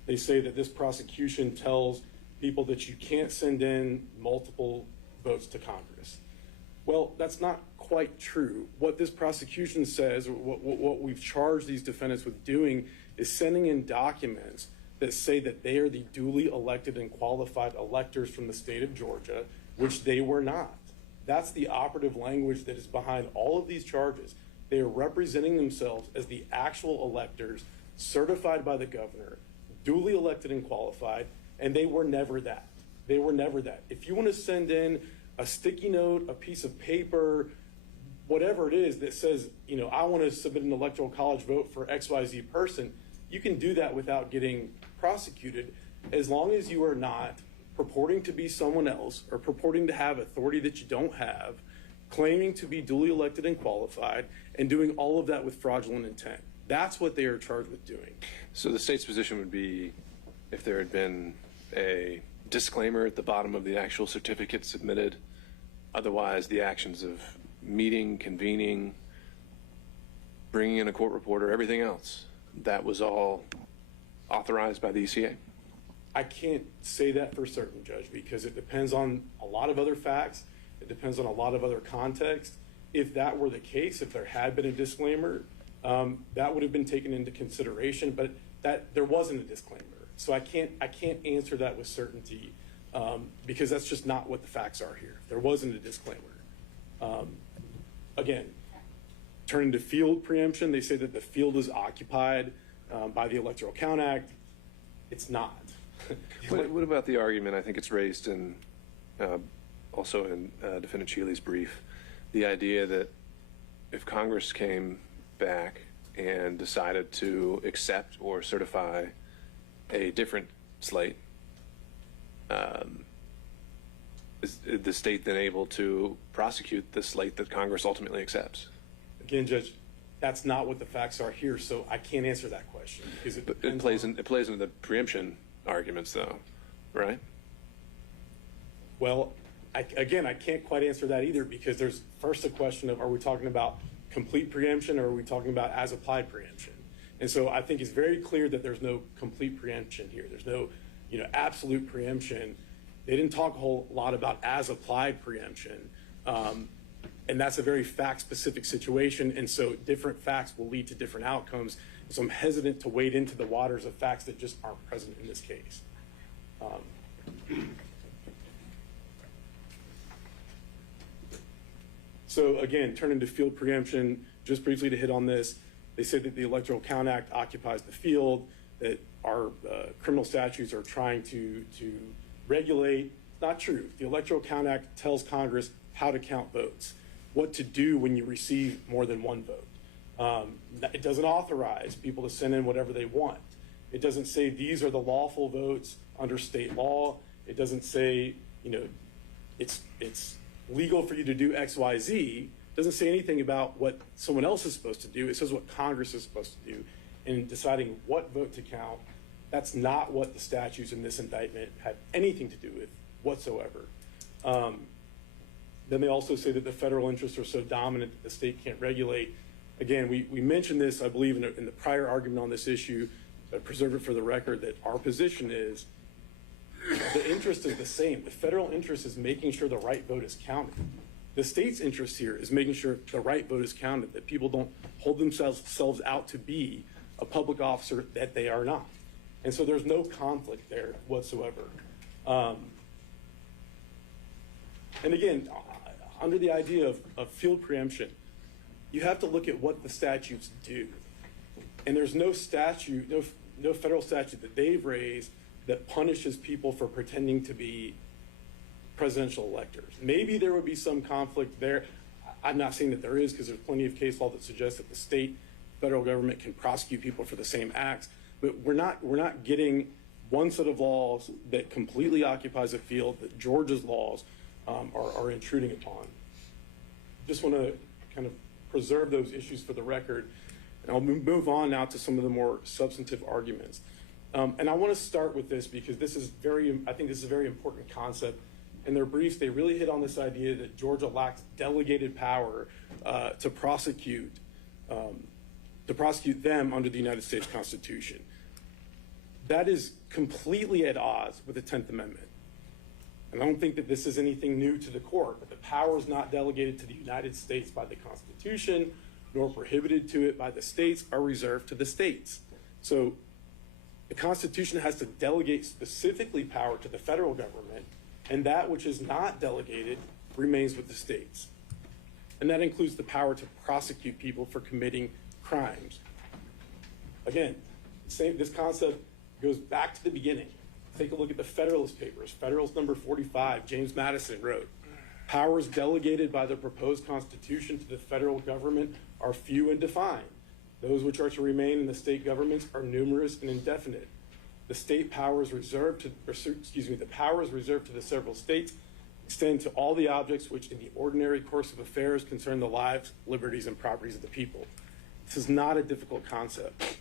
They say that this prosecution tells people that you can't send in multiple votes to Congress. Well, that's not quite true. What this prosecution says, or what we've charged these defendants with doing, is sending in documents that say that they are the duly elected and qualified electors from the state of Georgia, which they were not. That's the operative language that is behind all of these charges. They are representing themselves as the actual electors certified by the governor, duly elected and qualified, and they were never that. They were never that. If you want to send in a sticky note, a piece of paper, whatever it is that says, you know, I want to submit an electoral college vote for XYZ person, you can do that without getting prosecuted, as long as you are not purporting to be someone else or purporting to have authority that you don't have, claiming to be duly elected and qualified, and doing all of that with fraudulent intent. That's what they are charged with doing. So the state's position would be if there had been a disclaimer at the bottom of the actual certificate submitted, otherwise the actions of meeting, convening, bringing in a court reporter, everything else, that was all authorized by the ECA? I can't say that for certain, Judge, because it depends on a lot of other facts. It depends on a lot of other context. If that were the case, if there had been a disclaimer, that would have been taken into consideration, but that there wasn't a disclaimer. So I can't answer that with certainty because that's just not what the facts are here. There wasn't a disclaimer. Again, turning to field preemption, they say that the field is occupied by the Electoral Count Act. It's not. What about the argument, I think it's raised in, also in Defendant Shealy's brief, the idea that if Congress came back and decided to accept or certify a different slate, is the state then able to prosecute the slate that Congress ultimately accepts? Again, Judge, that's not what the facts are here, so I can't answer that question. Because It plays into the preemption arguments, though, right? Well, I can't quite answer that either because there's first a question of, are we talking about complete preemption or are we talking about as applied preemption? And so I think it's very clear that there's no complete preemption here. There's no, absolute preemption. They didn't talk a whole lot about as applied preemption. And that's a very fact-specific situation. And so different facts will lead to different outcomes. So I'm hesitant to wade into the waters of facts that just aren't present in this case. So again, turning to field preemption, just briefly to hit on this, they say that the Electoral Count Act occupies the field, that our criminal statutes are trying to regulate. Not true. The Electoral Count Act tells Congress how to count votes, what to do when you receive more than one vote. It doesn't authorize people to send in whatever they want. It doesn't say these are the lawful votes under state law. It doesn't say, it's legal for you to do X, Y, Z. It doesn't say anything about what someone else is supposed to do. It says what Congress is supposed to do in deciding what vote to count. That's not what the statutes in this indictment had anything to do with whatsoever. Then they also say that the federal interests are so dominant that the state can't regulate. Again, we mentioned this, I believe, in the prior argument on this issue, but preserve it for the record, that our position is the interest is the same. The federal interest is making sure the right vote is counted. The state's interest here is making sure the right vote is counted, that people don't hold themselves out to be a public officer that they are not. And so there's no conflict there whatsoever. And again, under the idea of field preemption, you have to look at what the statutes do. And there's no statute, no federal statute that they've raised that punishes people for pretending to be presidential electors. Maybe there would be some conflict there. I'm not saying that there is, because there's plenty of case law that suggests that the state, federal government can prosecute people for the same acts. But we're not getting one set of laws that completely occupies a field that Georgia's laws are intruding upon. Just want to kind of preserve those issues for the record. And I'll move on now to some of the more substantive arguments. And I want to start with this because I think this is a very important concept. In their briefs, they really hit on this idea that Georgia lacks delegated power to prosecute them under the United States Constitution. That is completely at odds with the 10th Amendment. And I don't think that this is anything new to the court, but the power is not delegated to the United States by the Constitution, nor prohibited to it by the states, are reserved to the states. So the Constitution has to delegate specifically power to the federal government, and that which is not delegated remains with the states. And that includes the power to prosecute people for committing crimes. Again, this concept goes back to the beginning. Take a look at the Federalist Papers. Federalist number 45, James Madison wrote, "Powers delegated by the proposed Constitution to the federal government are few and defined. Those which are to remain in the state governments are numerous and indefinite. The powers reserved to the several states extend to all the objects which in the ordinary course of affairs concern the lives, liberties, and properties of the people." This is not a difficult concept.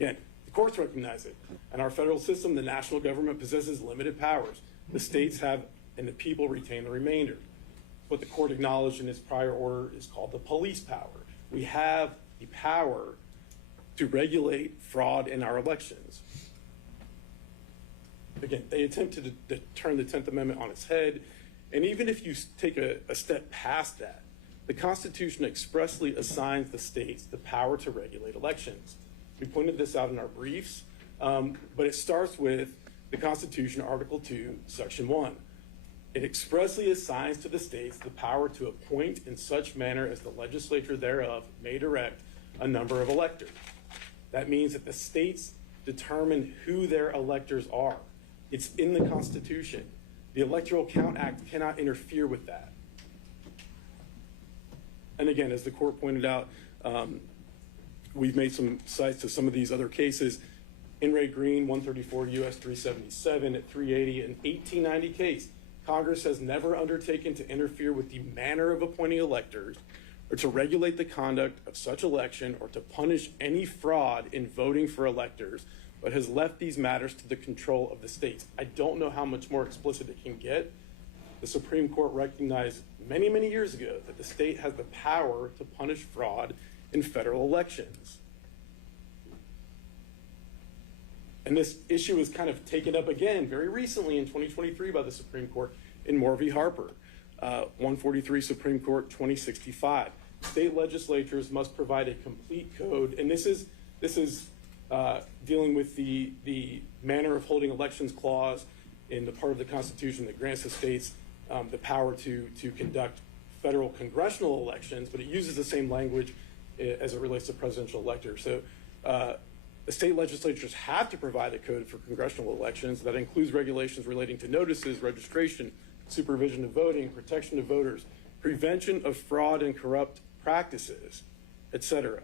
Again, the courts recognize it. In our federal system, the national government possesses limited powers. The states have, and the people retain the remainder. What the court acknowledged in its prior order is called the police power. We have the power to regulate fraud in our elections. again, they attempted to turn the 10th Amendment on its head. And even if you take a step past that, the Constitution expressly assigns the states the power to regulate elections. We pointed this out in our briefs, but it starts with the Constitution, Article 2, Section 1. It expressly assigns to the states the power to appoint in such manner as the legislature thereof may direct a number of electors. That means that the states determine who their electors are. It's in the Constitution. The Electoral Count Act cannot interfere with that. And again, as the court pointed out, we've made some cites to some of these other cases. In Ray Green, 134 U.S. 377 at 380, an 1890 case. Congress has never undertaken to interfere with the manner of appointing electors or to regulate the conduct of such election or to punish any fraud in voting for electors, but has left these matters to the control of the states. I don't know how much more explicit it can get. The Supreme Court recognized many, many years ago that the state has the power to punish fraud in federal elections. And this issue was kind of taken up again very recently in 2023 by the Supreme Court in Moore v. Harper, 143 Supreme Court 2065. State legislatures must provide a complete code, and this is dealing with the manner of holding elections clause in the part of the Constitution that grants the states the power to conduct federal congressional elections, but it uses the same language as it relates to presidential electors. So the state legislatures have to provide a code for congressional elections that includes regulations relating to notices, registration, supervision of voting, protection of voters, prevention of fraud and corrupt practices, etc.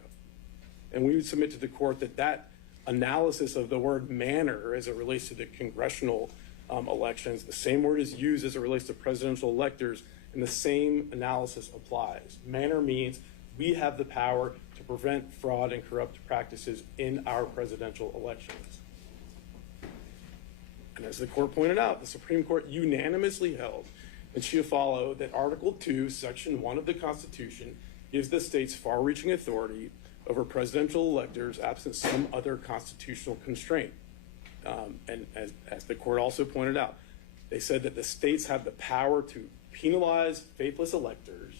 And we would submit to the court that that analysis of the word manner as it relates to the congressional elections, the same word is used as it relates to presidential electors, and the same analysis applies. Manner means we have the power to prevent fraud and corrupt practices in our presidential elections. And as the court pointed out, the Supreme Court unanimously held in Chiafalo that Article 2, Section 1 of the Constitution gives the states far-reaching authority over presidential electors absent some other constitutional constraint. And as the court also pointed out, they said that the states have the power to penalize faithless electors.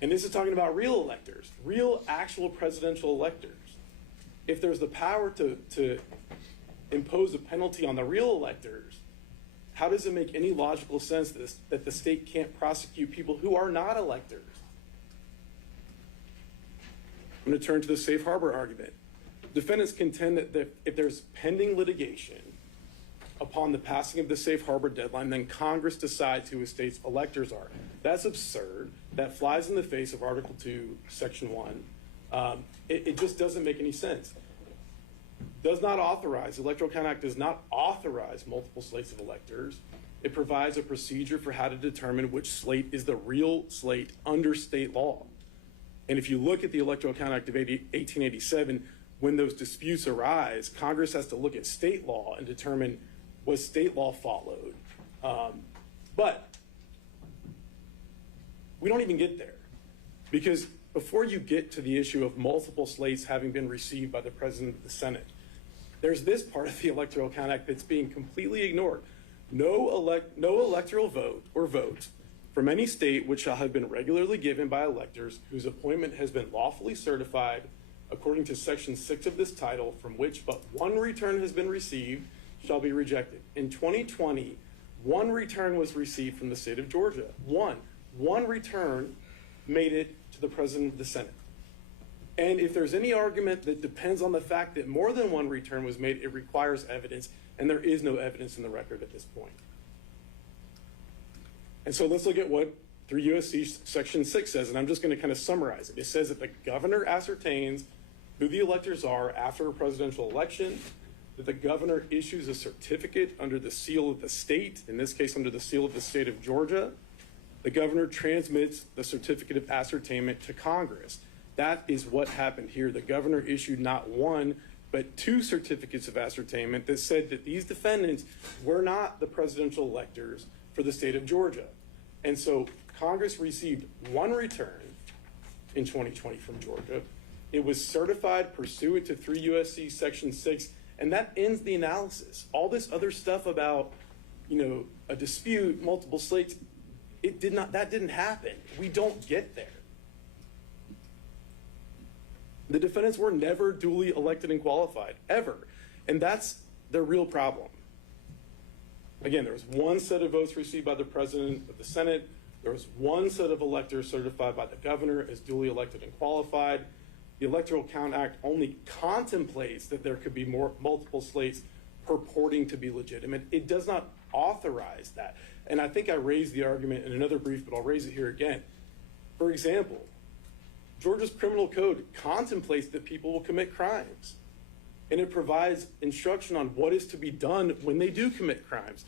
And this is talking about real electors, real actual presidential electors. If there's the power to impose a penalty on the real electors, how does it make any logical sense that the state can't prosecute people who are not electors? I'm going to turn to the safe harbor argument. Defendants contend that if there's pending litigation upon the passing of the safe harbor deadline, then Congress decides who a state's electors are. That's absurd. That flies in the face of Article 2, Section 1. It just doesn't make any sense. Does not authorize, the Electoral Count Act does not authorize multiple slates of electors. It provides a procedure for how to determine which slate is the real slate under state law. And if you look at the Electoral Count Act of 1887, when those disputes arise, Congress has to look at state law and determine was state law followed. But we don't even get there, because before you get to the issue of multiple slates having been received by the President of the Senate, there's this part of the Electoral Count Act that's being completely ignored. No electoral vote or votes from any state which shall have been regularly given by electors whose appointment has been lawfully certified according to Section 6 of this title, from which but one return has been received, shall be rejected. In 2020, one return was received from the state of Georgia. One return made it to the President of the Senate. And if there's any argument that depends on the fact that more than one return was made, it requires evidence, and there is no evidence in the record at this point. And so let's look at what 3 U.S.C. Section 6 says, and I'm just going to kind of summarize it. It says that the governor ascertains who the electors are after a presidential election, that the governor issues a certificate under the seal of the state, in this case under the seal of the state of Georgia. The governor transmits the certificate of ascertainment to Congress. That is what happened here. The governor issued not one, but 2 certificates of ascertainment that said that these defendants were not the presidential electors for the state of Georgia. And so Congress received one return in 2020 from Georgia. It was certified pursuant to 3 U.S.C. Section 6 And that ends the analysis. All this other stuff about, a dispute, multiple slates, that didn't happen. We don't get there. The defendants were never duly elected and qualified, ever. And that's the real problem. Again, there was one set of votes received by the president of the Senate. There was one set of electors certified by the governor as duly elected and qualified. The Electoral Count Act only contemplates that there could be multiple slates purporting to be legitimate. It does not authorize that. And I think I raised the argument in another brief, but I'll raise it here again. For example, Georgia's criminal code contemplates that people will commit crimes. And it provides instruction on what is to be done when they do commit crimes.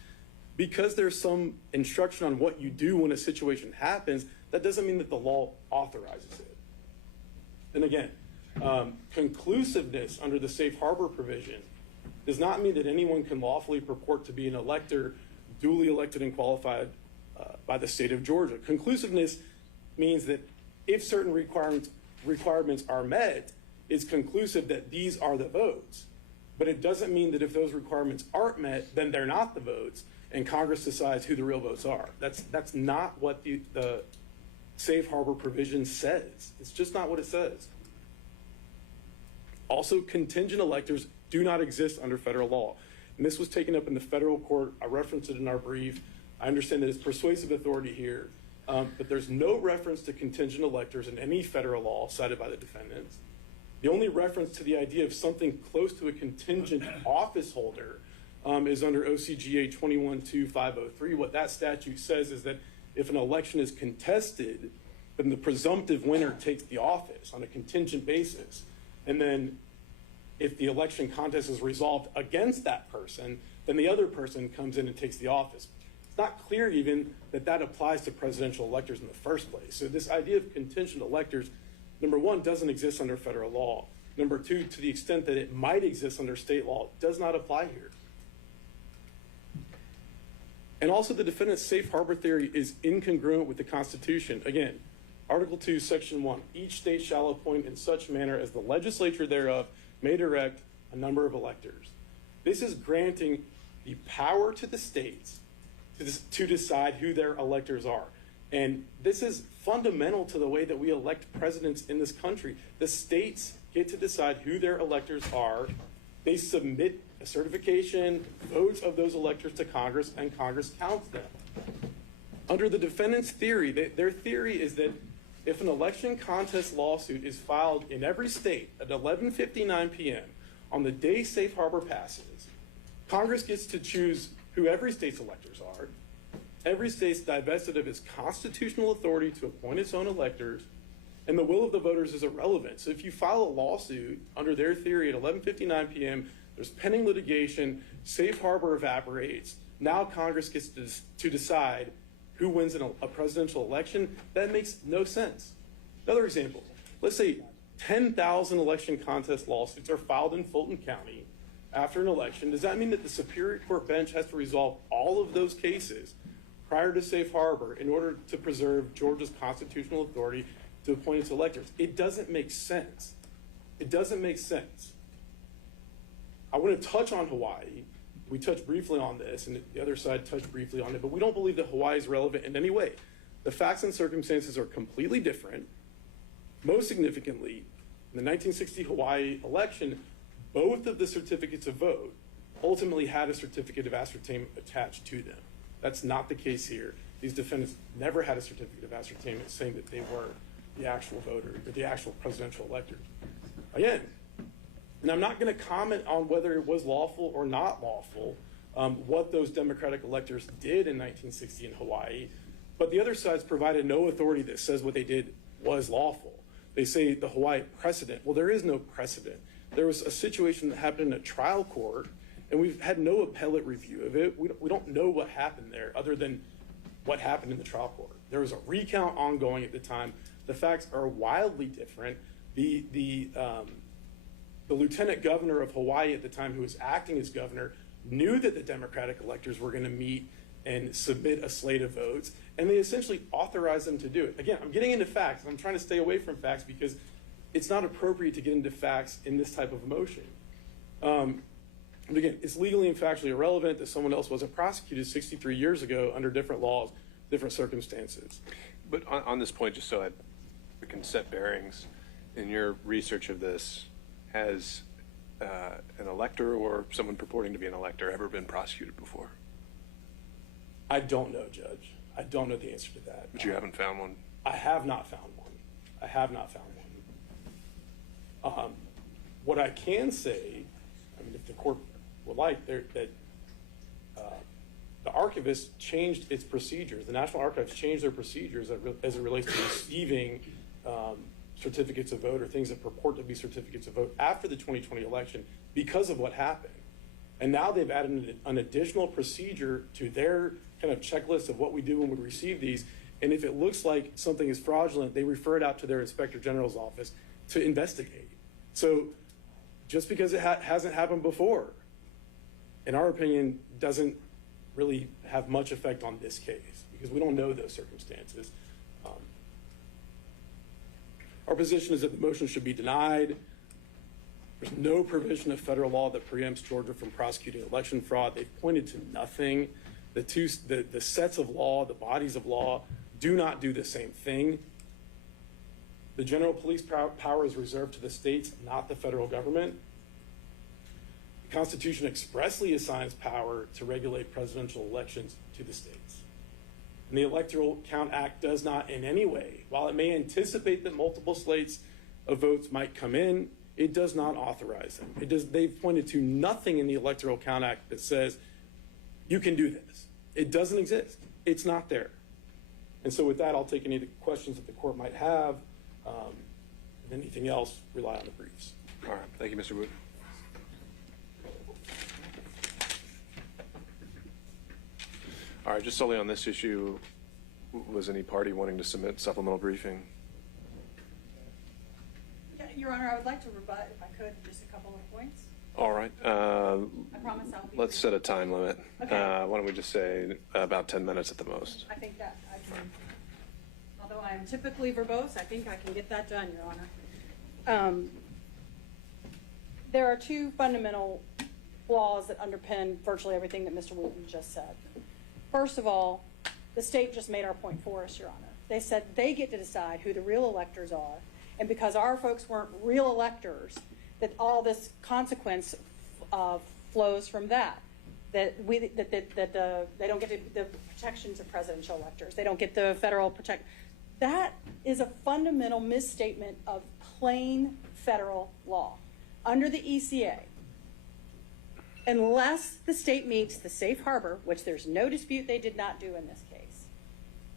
Because there's some instruction on what you do when a situation happens, that doesn't mean that the law authorizes it. And again, conclusiveness under the safe harbor provision does not mean that anyone can lawfully purport to be an elector duly elected and qualified by the state of Georgia. Conclusiveness means that if certain requirements are met, it's conclusive that these are the votes. But it doesn't mean that if those requirements aren't met, then they're not the votes, and Congress decides who the real votes are. That's not what the safe harbor provision says. It's just not what it says. Also, contingent electors do not exist under federal law. And this was taken up in the federal court. I referenced it in our brief. I understand that it's persuasive authority here, but there's no reference to contingent electors in any federal law cited by the defendants. The only reference to the idea of something close to a contingent office holder is under OCGA 21-2503. What that statute says is that if an election is contested, then the presumptive winner takes the office on a contingent basis. And then if the election contest is resolved against that person, then the other person comes in and takes the office. It's not clear even that that applies to presidential electors in the first place. So this idea of contingent electors, number one, doesn't exist under federal law. Number two, to the extent that it might exist under state law, it does not apply here. And also the defendant's safe harbor theory is incongruent with the Constitution. Again, Article 2, Section 1, each state shall appoint in such manner as the legislature thereof may direct a number of electors. This is granting the power to the states to decide who their electors are. And this is fundamental to the way that we elect presidents in this country. The states get to decide who their electors are. They submit a certification, votes of those electors to Congress, and Congress counts them. Under the defendant's theory, their theory is that if an election contest lawsuit is filed in every state at 11:59 p.m. on the day safe harbor passes, Congress gets to choose who every state's electors are. Every state's divested of its constitutional authority to appoint its own electors, and the will of the voters is irrelevant. So if you file a lawsuit under their theory at 11:59 p.m., there's pending litigation, safe harbor evaporates, now Congress gets to decide who wins a presidential election. That makes no sense. Another example, let's say 10,000 election contest lawsuits are filed in Fulton County after an election. Does that mean that the Superior Court bench has to resolve all of those cases prior to safe harbor in order to preserve Georgia's constitutional authority to appoint its electors? It doesn't make sense. It doesn't make sense. I want to touch on Hawaii. We touched briefly on this, and the other side touched briefly on it, but we don't believe that Hawaii is relevant in any way. The facts and circumstances are completely different. Most significantly, in the 1960 Hawaii election, both of the certificates of vote ultimately had a certificate of ascertainment attached to them. That's not the case here. These defendants never had a certificate of ascertainment saying that they were the actual voter or the actual presidential electors. Again, and I'm not going to comment on whether it was lawful or not lawful, what those Democratic electors did in 1960 in Hawaii, but the other side's provided no authority that says what they did was lawful. They say the Hawaii precedent. Well, there is no precedent. There was a situation that happened in a trial court, and we've had no appellate review of it. We don't know what happened there other than what happened in the trial court. There was a recount ongoing at the time. The facts are wildly different. The lieutenant governor of Hawaii at the time, who was acting as governor, knew that the Democratic electors were going to meet and submit a slate of votes, and they essentially authorized them to do it. Again, I'm getting into facts. I'm trying to stay away from facts because it's not appropriate to get into facts in this type of motion. And again, it's legally and factually irrelevant that someone else wasn't prosecuted 63 years ago under different laws, different circumstances. But on this point, just so we can set bearings, in your research of this, has an elector or someone purporting to be an elector ever been prosecuted before? I don't know, Judge. I don't know the answer to that. But you haven't found one? I have not found one. I have not found one. What I can say, I mean, if the court would like, that the archivist changed its procedures. The National Archives changed their procedures as it relates to receiving certificates of vote or things that purport to be certificates of vote after the 2020 election because of what happened. And now they've added an additional procedure to their kind of checklist of what we do when we receive these. And if it looks like something is fraudulent, they refer it out to their Inspector General's office to investigate. So just because it hasn't happened before, in our opinion, doesn't really have much effect on this case because we don't know those circumstances. Our position is that the motion should be denied. There's no provision of federal law that preempts Georgia from prosecuting election fraud. They've pointed to nothing. The sets of law, the bodies of law, do not do the same thing. The general police power is reserved to the states, not the federal government. The Constitution expressly assigns power to regulate presidential elections to the states. And the Electoral Count Act does not in any way, while it may anticipate that multiple slates of votes might come in, it does not authorize them. They've pointed to nothing in the Electoral Count Act that says you can do this. It doesn't exist. It's not there. And so with that, I'll take any of the questions that the court might have. And anything else, rely on the briefs. All right. Thank you, Mr. Wood. All right. Just solely on this issue, was any party wanting to submit supplemental briefing? Yeah, Your Honor, I would like to rebut, if I could, just a couple of points. All right. I promise I'll be Let's set a time limit. Okay. Why don't we just say about 10 minutes at the most? I think that I can, although I am typically verbose, I think I can get that done, Your Honor. There are two fundamental flaws that underpin virtually everything that Mr. Wooten just said. First of all, the state just made our point for us, Your Honor. They said they get to decide who the real electors are, and because our folks weren't real electors, that all this consequence flows from that. That they don't get the protections of presidential electors. They don't get the federal protect. That is a fundamental misstatement of plain federal law. Under the ECA, unless the state meets the safe harbor, which there's no dispute they did not do in this case,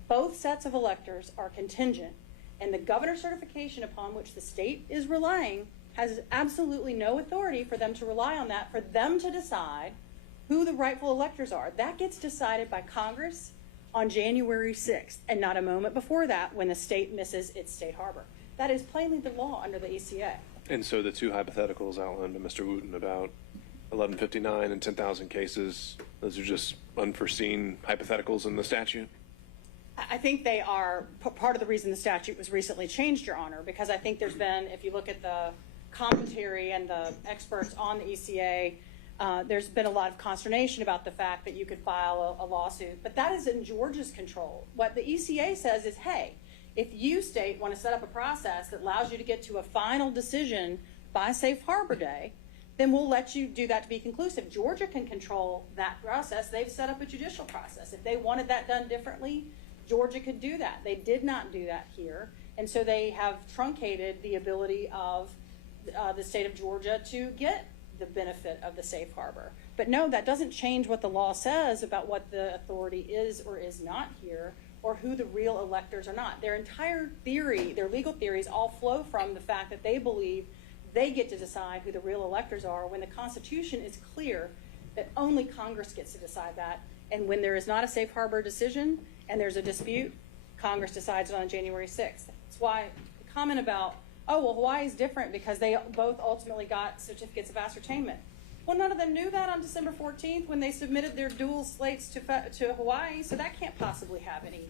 both sets of electors are contingent, and the governor's certification upon which the state is relying has absolutely no authority for them to rely on that, for them to decide who the rightful electors are. That gets decided by Congress on January 6th, and not a moment before that when the state misses its state harbor. That is plainly the law under the ECA. And so the two hypotheticals outlined by Mr. Wooten about 1159 and 10,000 cases, those are just unforeseen hypotheticals in the statute? I think they are part of the reason the statute was recently changed, Your Honor, because I think there's been, if you look at the commentary and the experts on the ECA, there's been a lot of consternation about the fact that you could file a lawsuit, but that is in Georgia's control. What the ECA says is, hey, if you, state, want to set up a process that allows you to get to a final decision by Safe Harbor Day, then we'll let you do that to be conclusive. Georgia can control that process. They've set up a judicial process. If they wanted that done differently, Georgia could do that. They did not do that here, and so they have truncated the ability of the state of Georgia to get the benefit of the safe harbor. But no, that doesn't change what the law says about what the authority is or is not here, or who the real electors are not. Their entire theory, their legal theories, all flow from the fact that they believe they get to decide who the real electors are, when the Constitution is clear that only Congress gets to decide that. And when there is not a safe harbor decision and there's a dispute, Congress decides it on January 6th. That's why the comment about, oh, well, Hawaii is different because they both ultimately got certificates of ascertainment. Well, none of them knew that on December 14th when they submitted their dual slates to Hawaii, so that can't possibly have any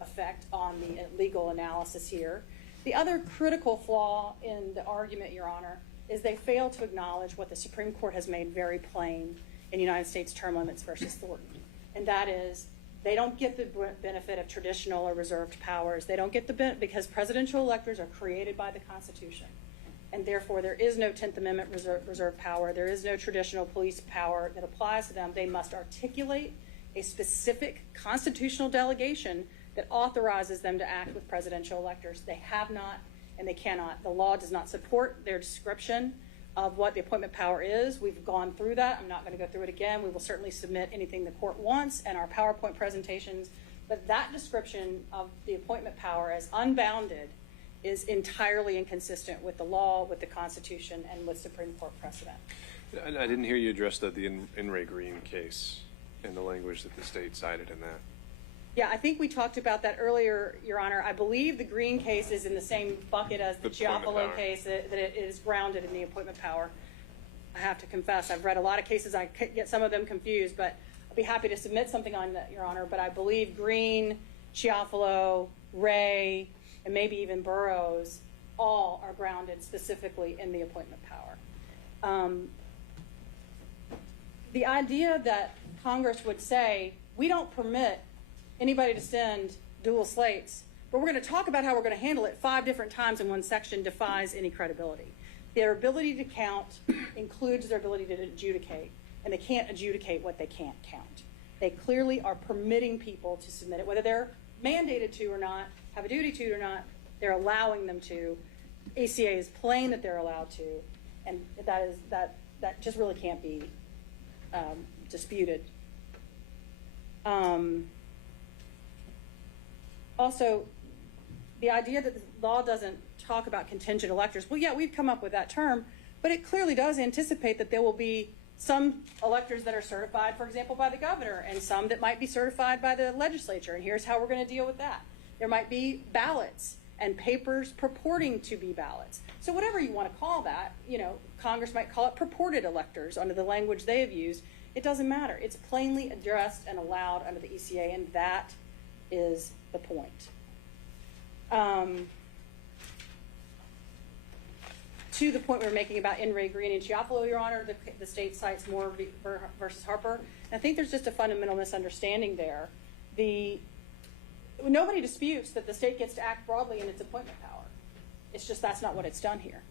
effect on the legal analysis here. The other critical flaw in the argument, Your Honor, is they fail to acknowledge what the Supreme Court has made very plain in United States Term Limits versus Thornton. And that is, they don't get the benefit of traditional or reserved powers. They don't get the benefit because presidential electors are created by the Constitution. And therefore, there is no 10th Amendment reserve power. There is no traditional police power that applies to them. They must articulate a specific constitutional delegation that authorizes them to act with presidential electors. They have not, and they cannot. The law does not support their description of what the appointment power is. We've gone through that. I'm not going to go through it again. We will certainly submit anything the court wants and our PowerPoint presentations. But that description of the appointment power as unbounded is entirely inconsistent with the law, with the Constitution, and with Supreme Court precedent. I didn't hear you address the In re Green case and the language that the state cited in that. Yeah, I think we talked about that earlier, Your Honor. I believe the Green case is in the same bucket as the Chiafalo case, that it is grounded in the appointment power. I have to confess, I've read a lot of cases. I get some of them confused, but I'd be happy to submit something on that, Your Honor. But I believe Green, Chiafalo, Ray, and maybe even Burroughs all are grounded specifically in the appointment power. The idea that Congress would say, we don't permit anybody to send dual slates, but we're going to talk about how we're going to handle it 5 different times in one section defies any credibility. Their ability to count includes their ability to adjudicate, and they can't adjudicate what they can't count. They clearly are permitting people to submit it, whether they're mandated to or not, have a duty to or not, they're allowing them to. ACA is plain that they're allowed to, and that just really can't be disputed. Also, the idea that the law doesn't talk about contingent electors, well, yeah, we've come up with that term, but it clearly does anticipate that there will be some electors that are certified, for example, by the governor, and some that might be certified by the legislature, and here's how we're going to deal with that. There might be ballots and papers purporting to be ballots. So whatever you want to call that, you know, Congress might call it purported electors under the language they have used. It doesn't matter. It's plainly addressed and allowed under the ECA, and that is the point. To the point we were making about In re Green and Chiafalo, Your Honor, the state cites Moore versus Harper. And I think there's just a fundamental misunderstanding there. Nobody disputes that the state gets to act broadly in its appointment power. It's just that's not what it's done here.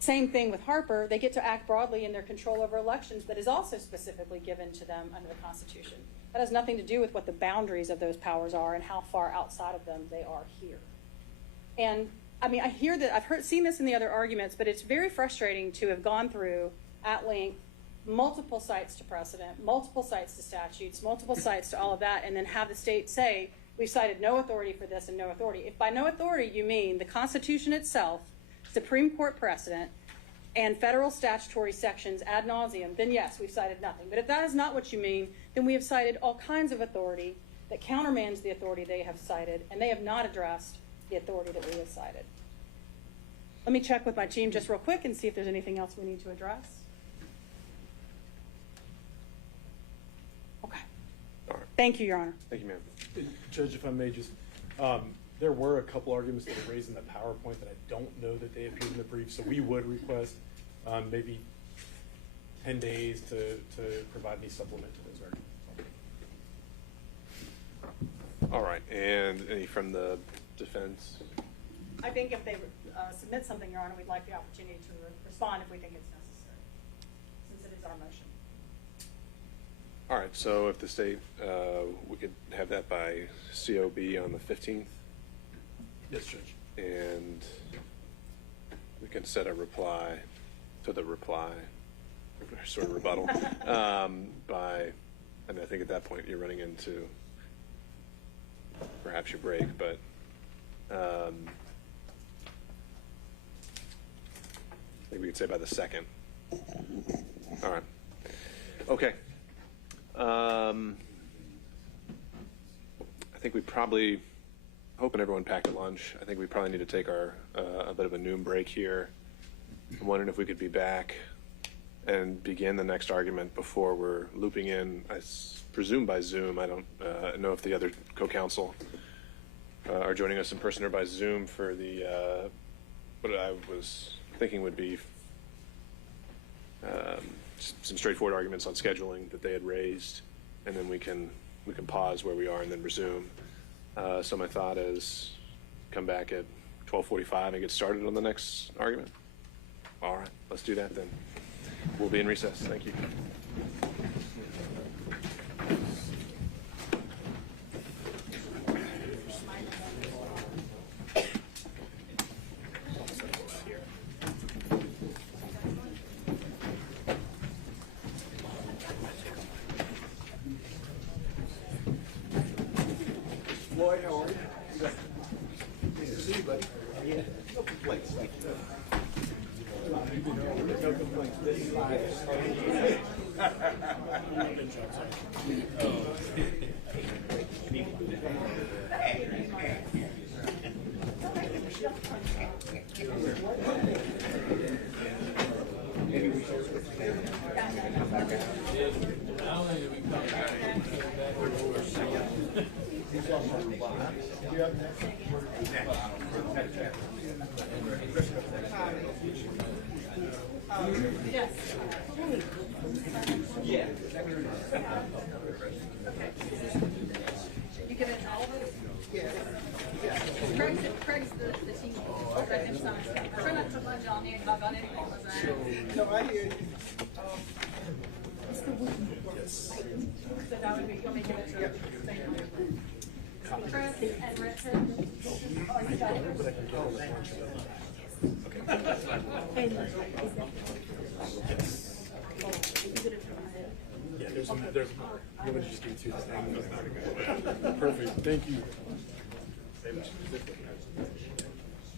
Same thing with Harper. They get to act broadly in their control over elections that is also specifically given to them under the Constitution. That has nothing to do with what the boundaries of those powers are and how far outside of them they are here. And I mean, I hear that, seen this in the other arguments, but it's very frustrating to have gone through at length multiple cites to precedent, multiple cites to statutes, multiple cites to all of that, and then have the state say, we've cited no authority for this and no authority. If by no authority you mean the Constitution itself, Supreme Court precedent, and federal statutory sections ad nauseum, then yes, we've cited nothing. But if that is not what you mean, then we have cited all kinds of authority that countermands the authority they have cited, and they have not addressed the authority that we have cited. Let me check with my team just real quick and see if there's anything else we need to address. Okay. All right. Thank you, Your Honor. Thank you, ma'am. Judge, if I may just, there were a couple arguments that were raised in the PowerPoint that I don't know that they appeared in the brief, so we would request maybe 10 days to provide any supplement to those arguments. All right, and any from the defense? I think if they submit something, Your Honor, we'd like the opportunity to respond if we think it's necessary, since it is our motion. All right, so if the state, we could have that by COB on the 15th? Yes, Judge. And we can set a reply to the reply, sort of rebuttal, by, I mean, I think at that point you're running into perhaps your break, but I think we could say by the 2nd. All right. Okay. I think we probably, hoping everyone packed a lunch, I think we probably need to take our a bit of a noon break here. I'm wondering if we could be back and begin the next argument before we're looping in, I presume by Zoom. I don't know if the other co-counsel are joining us in person or by Zoom for the what I was thinking would be some straightforward arguments on scheduling that they had raised, and then we can pause where we are and then resume. So my thought is come back at 12:45 and get started on the next argument. All right, let's do that then. We'll be in recess. Thank you. Lloyd, how are you? Nice to see you, buddy. Yeah. No complaints. Thank you. No complaints. This is maybe we should switch Yes. Yeah. You give it to all of us? Yeah. Craig's the team. Let him sign. Try not to lunge on you, not on any calls. No, I hear you. So that would be, you'll make it a Chris and Richard. Oh, you got it. Yeah, there's more. You want to just give two things? Perfect. Thank you.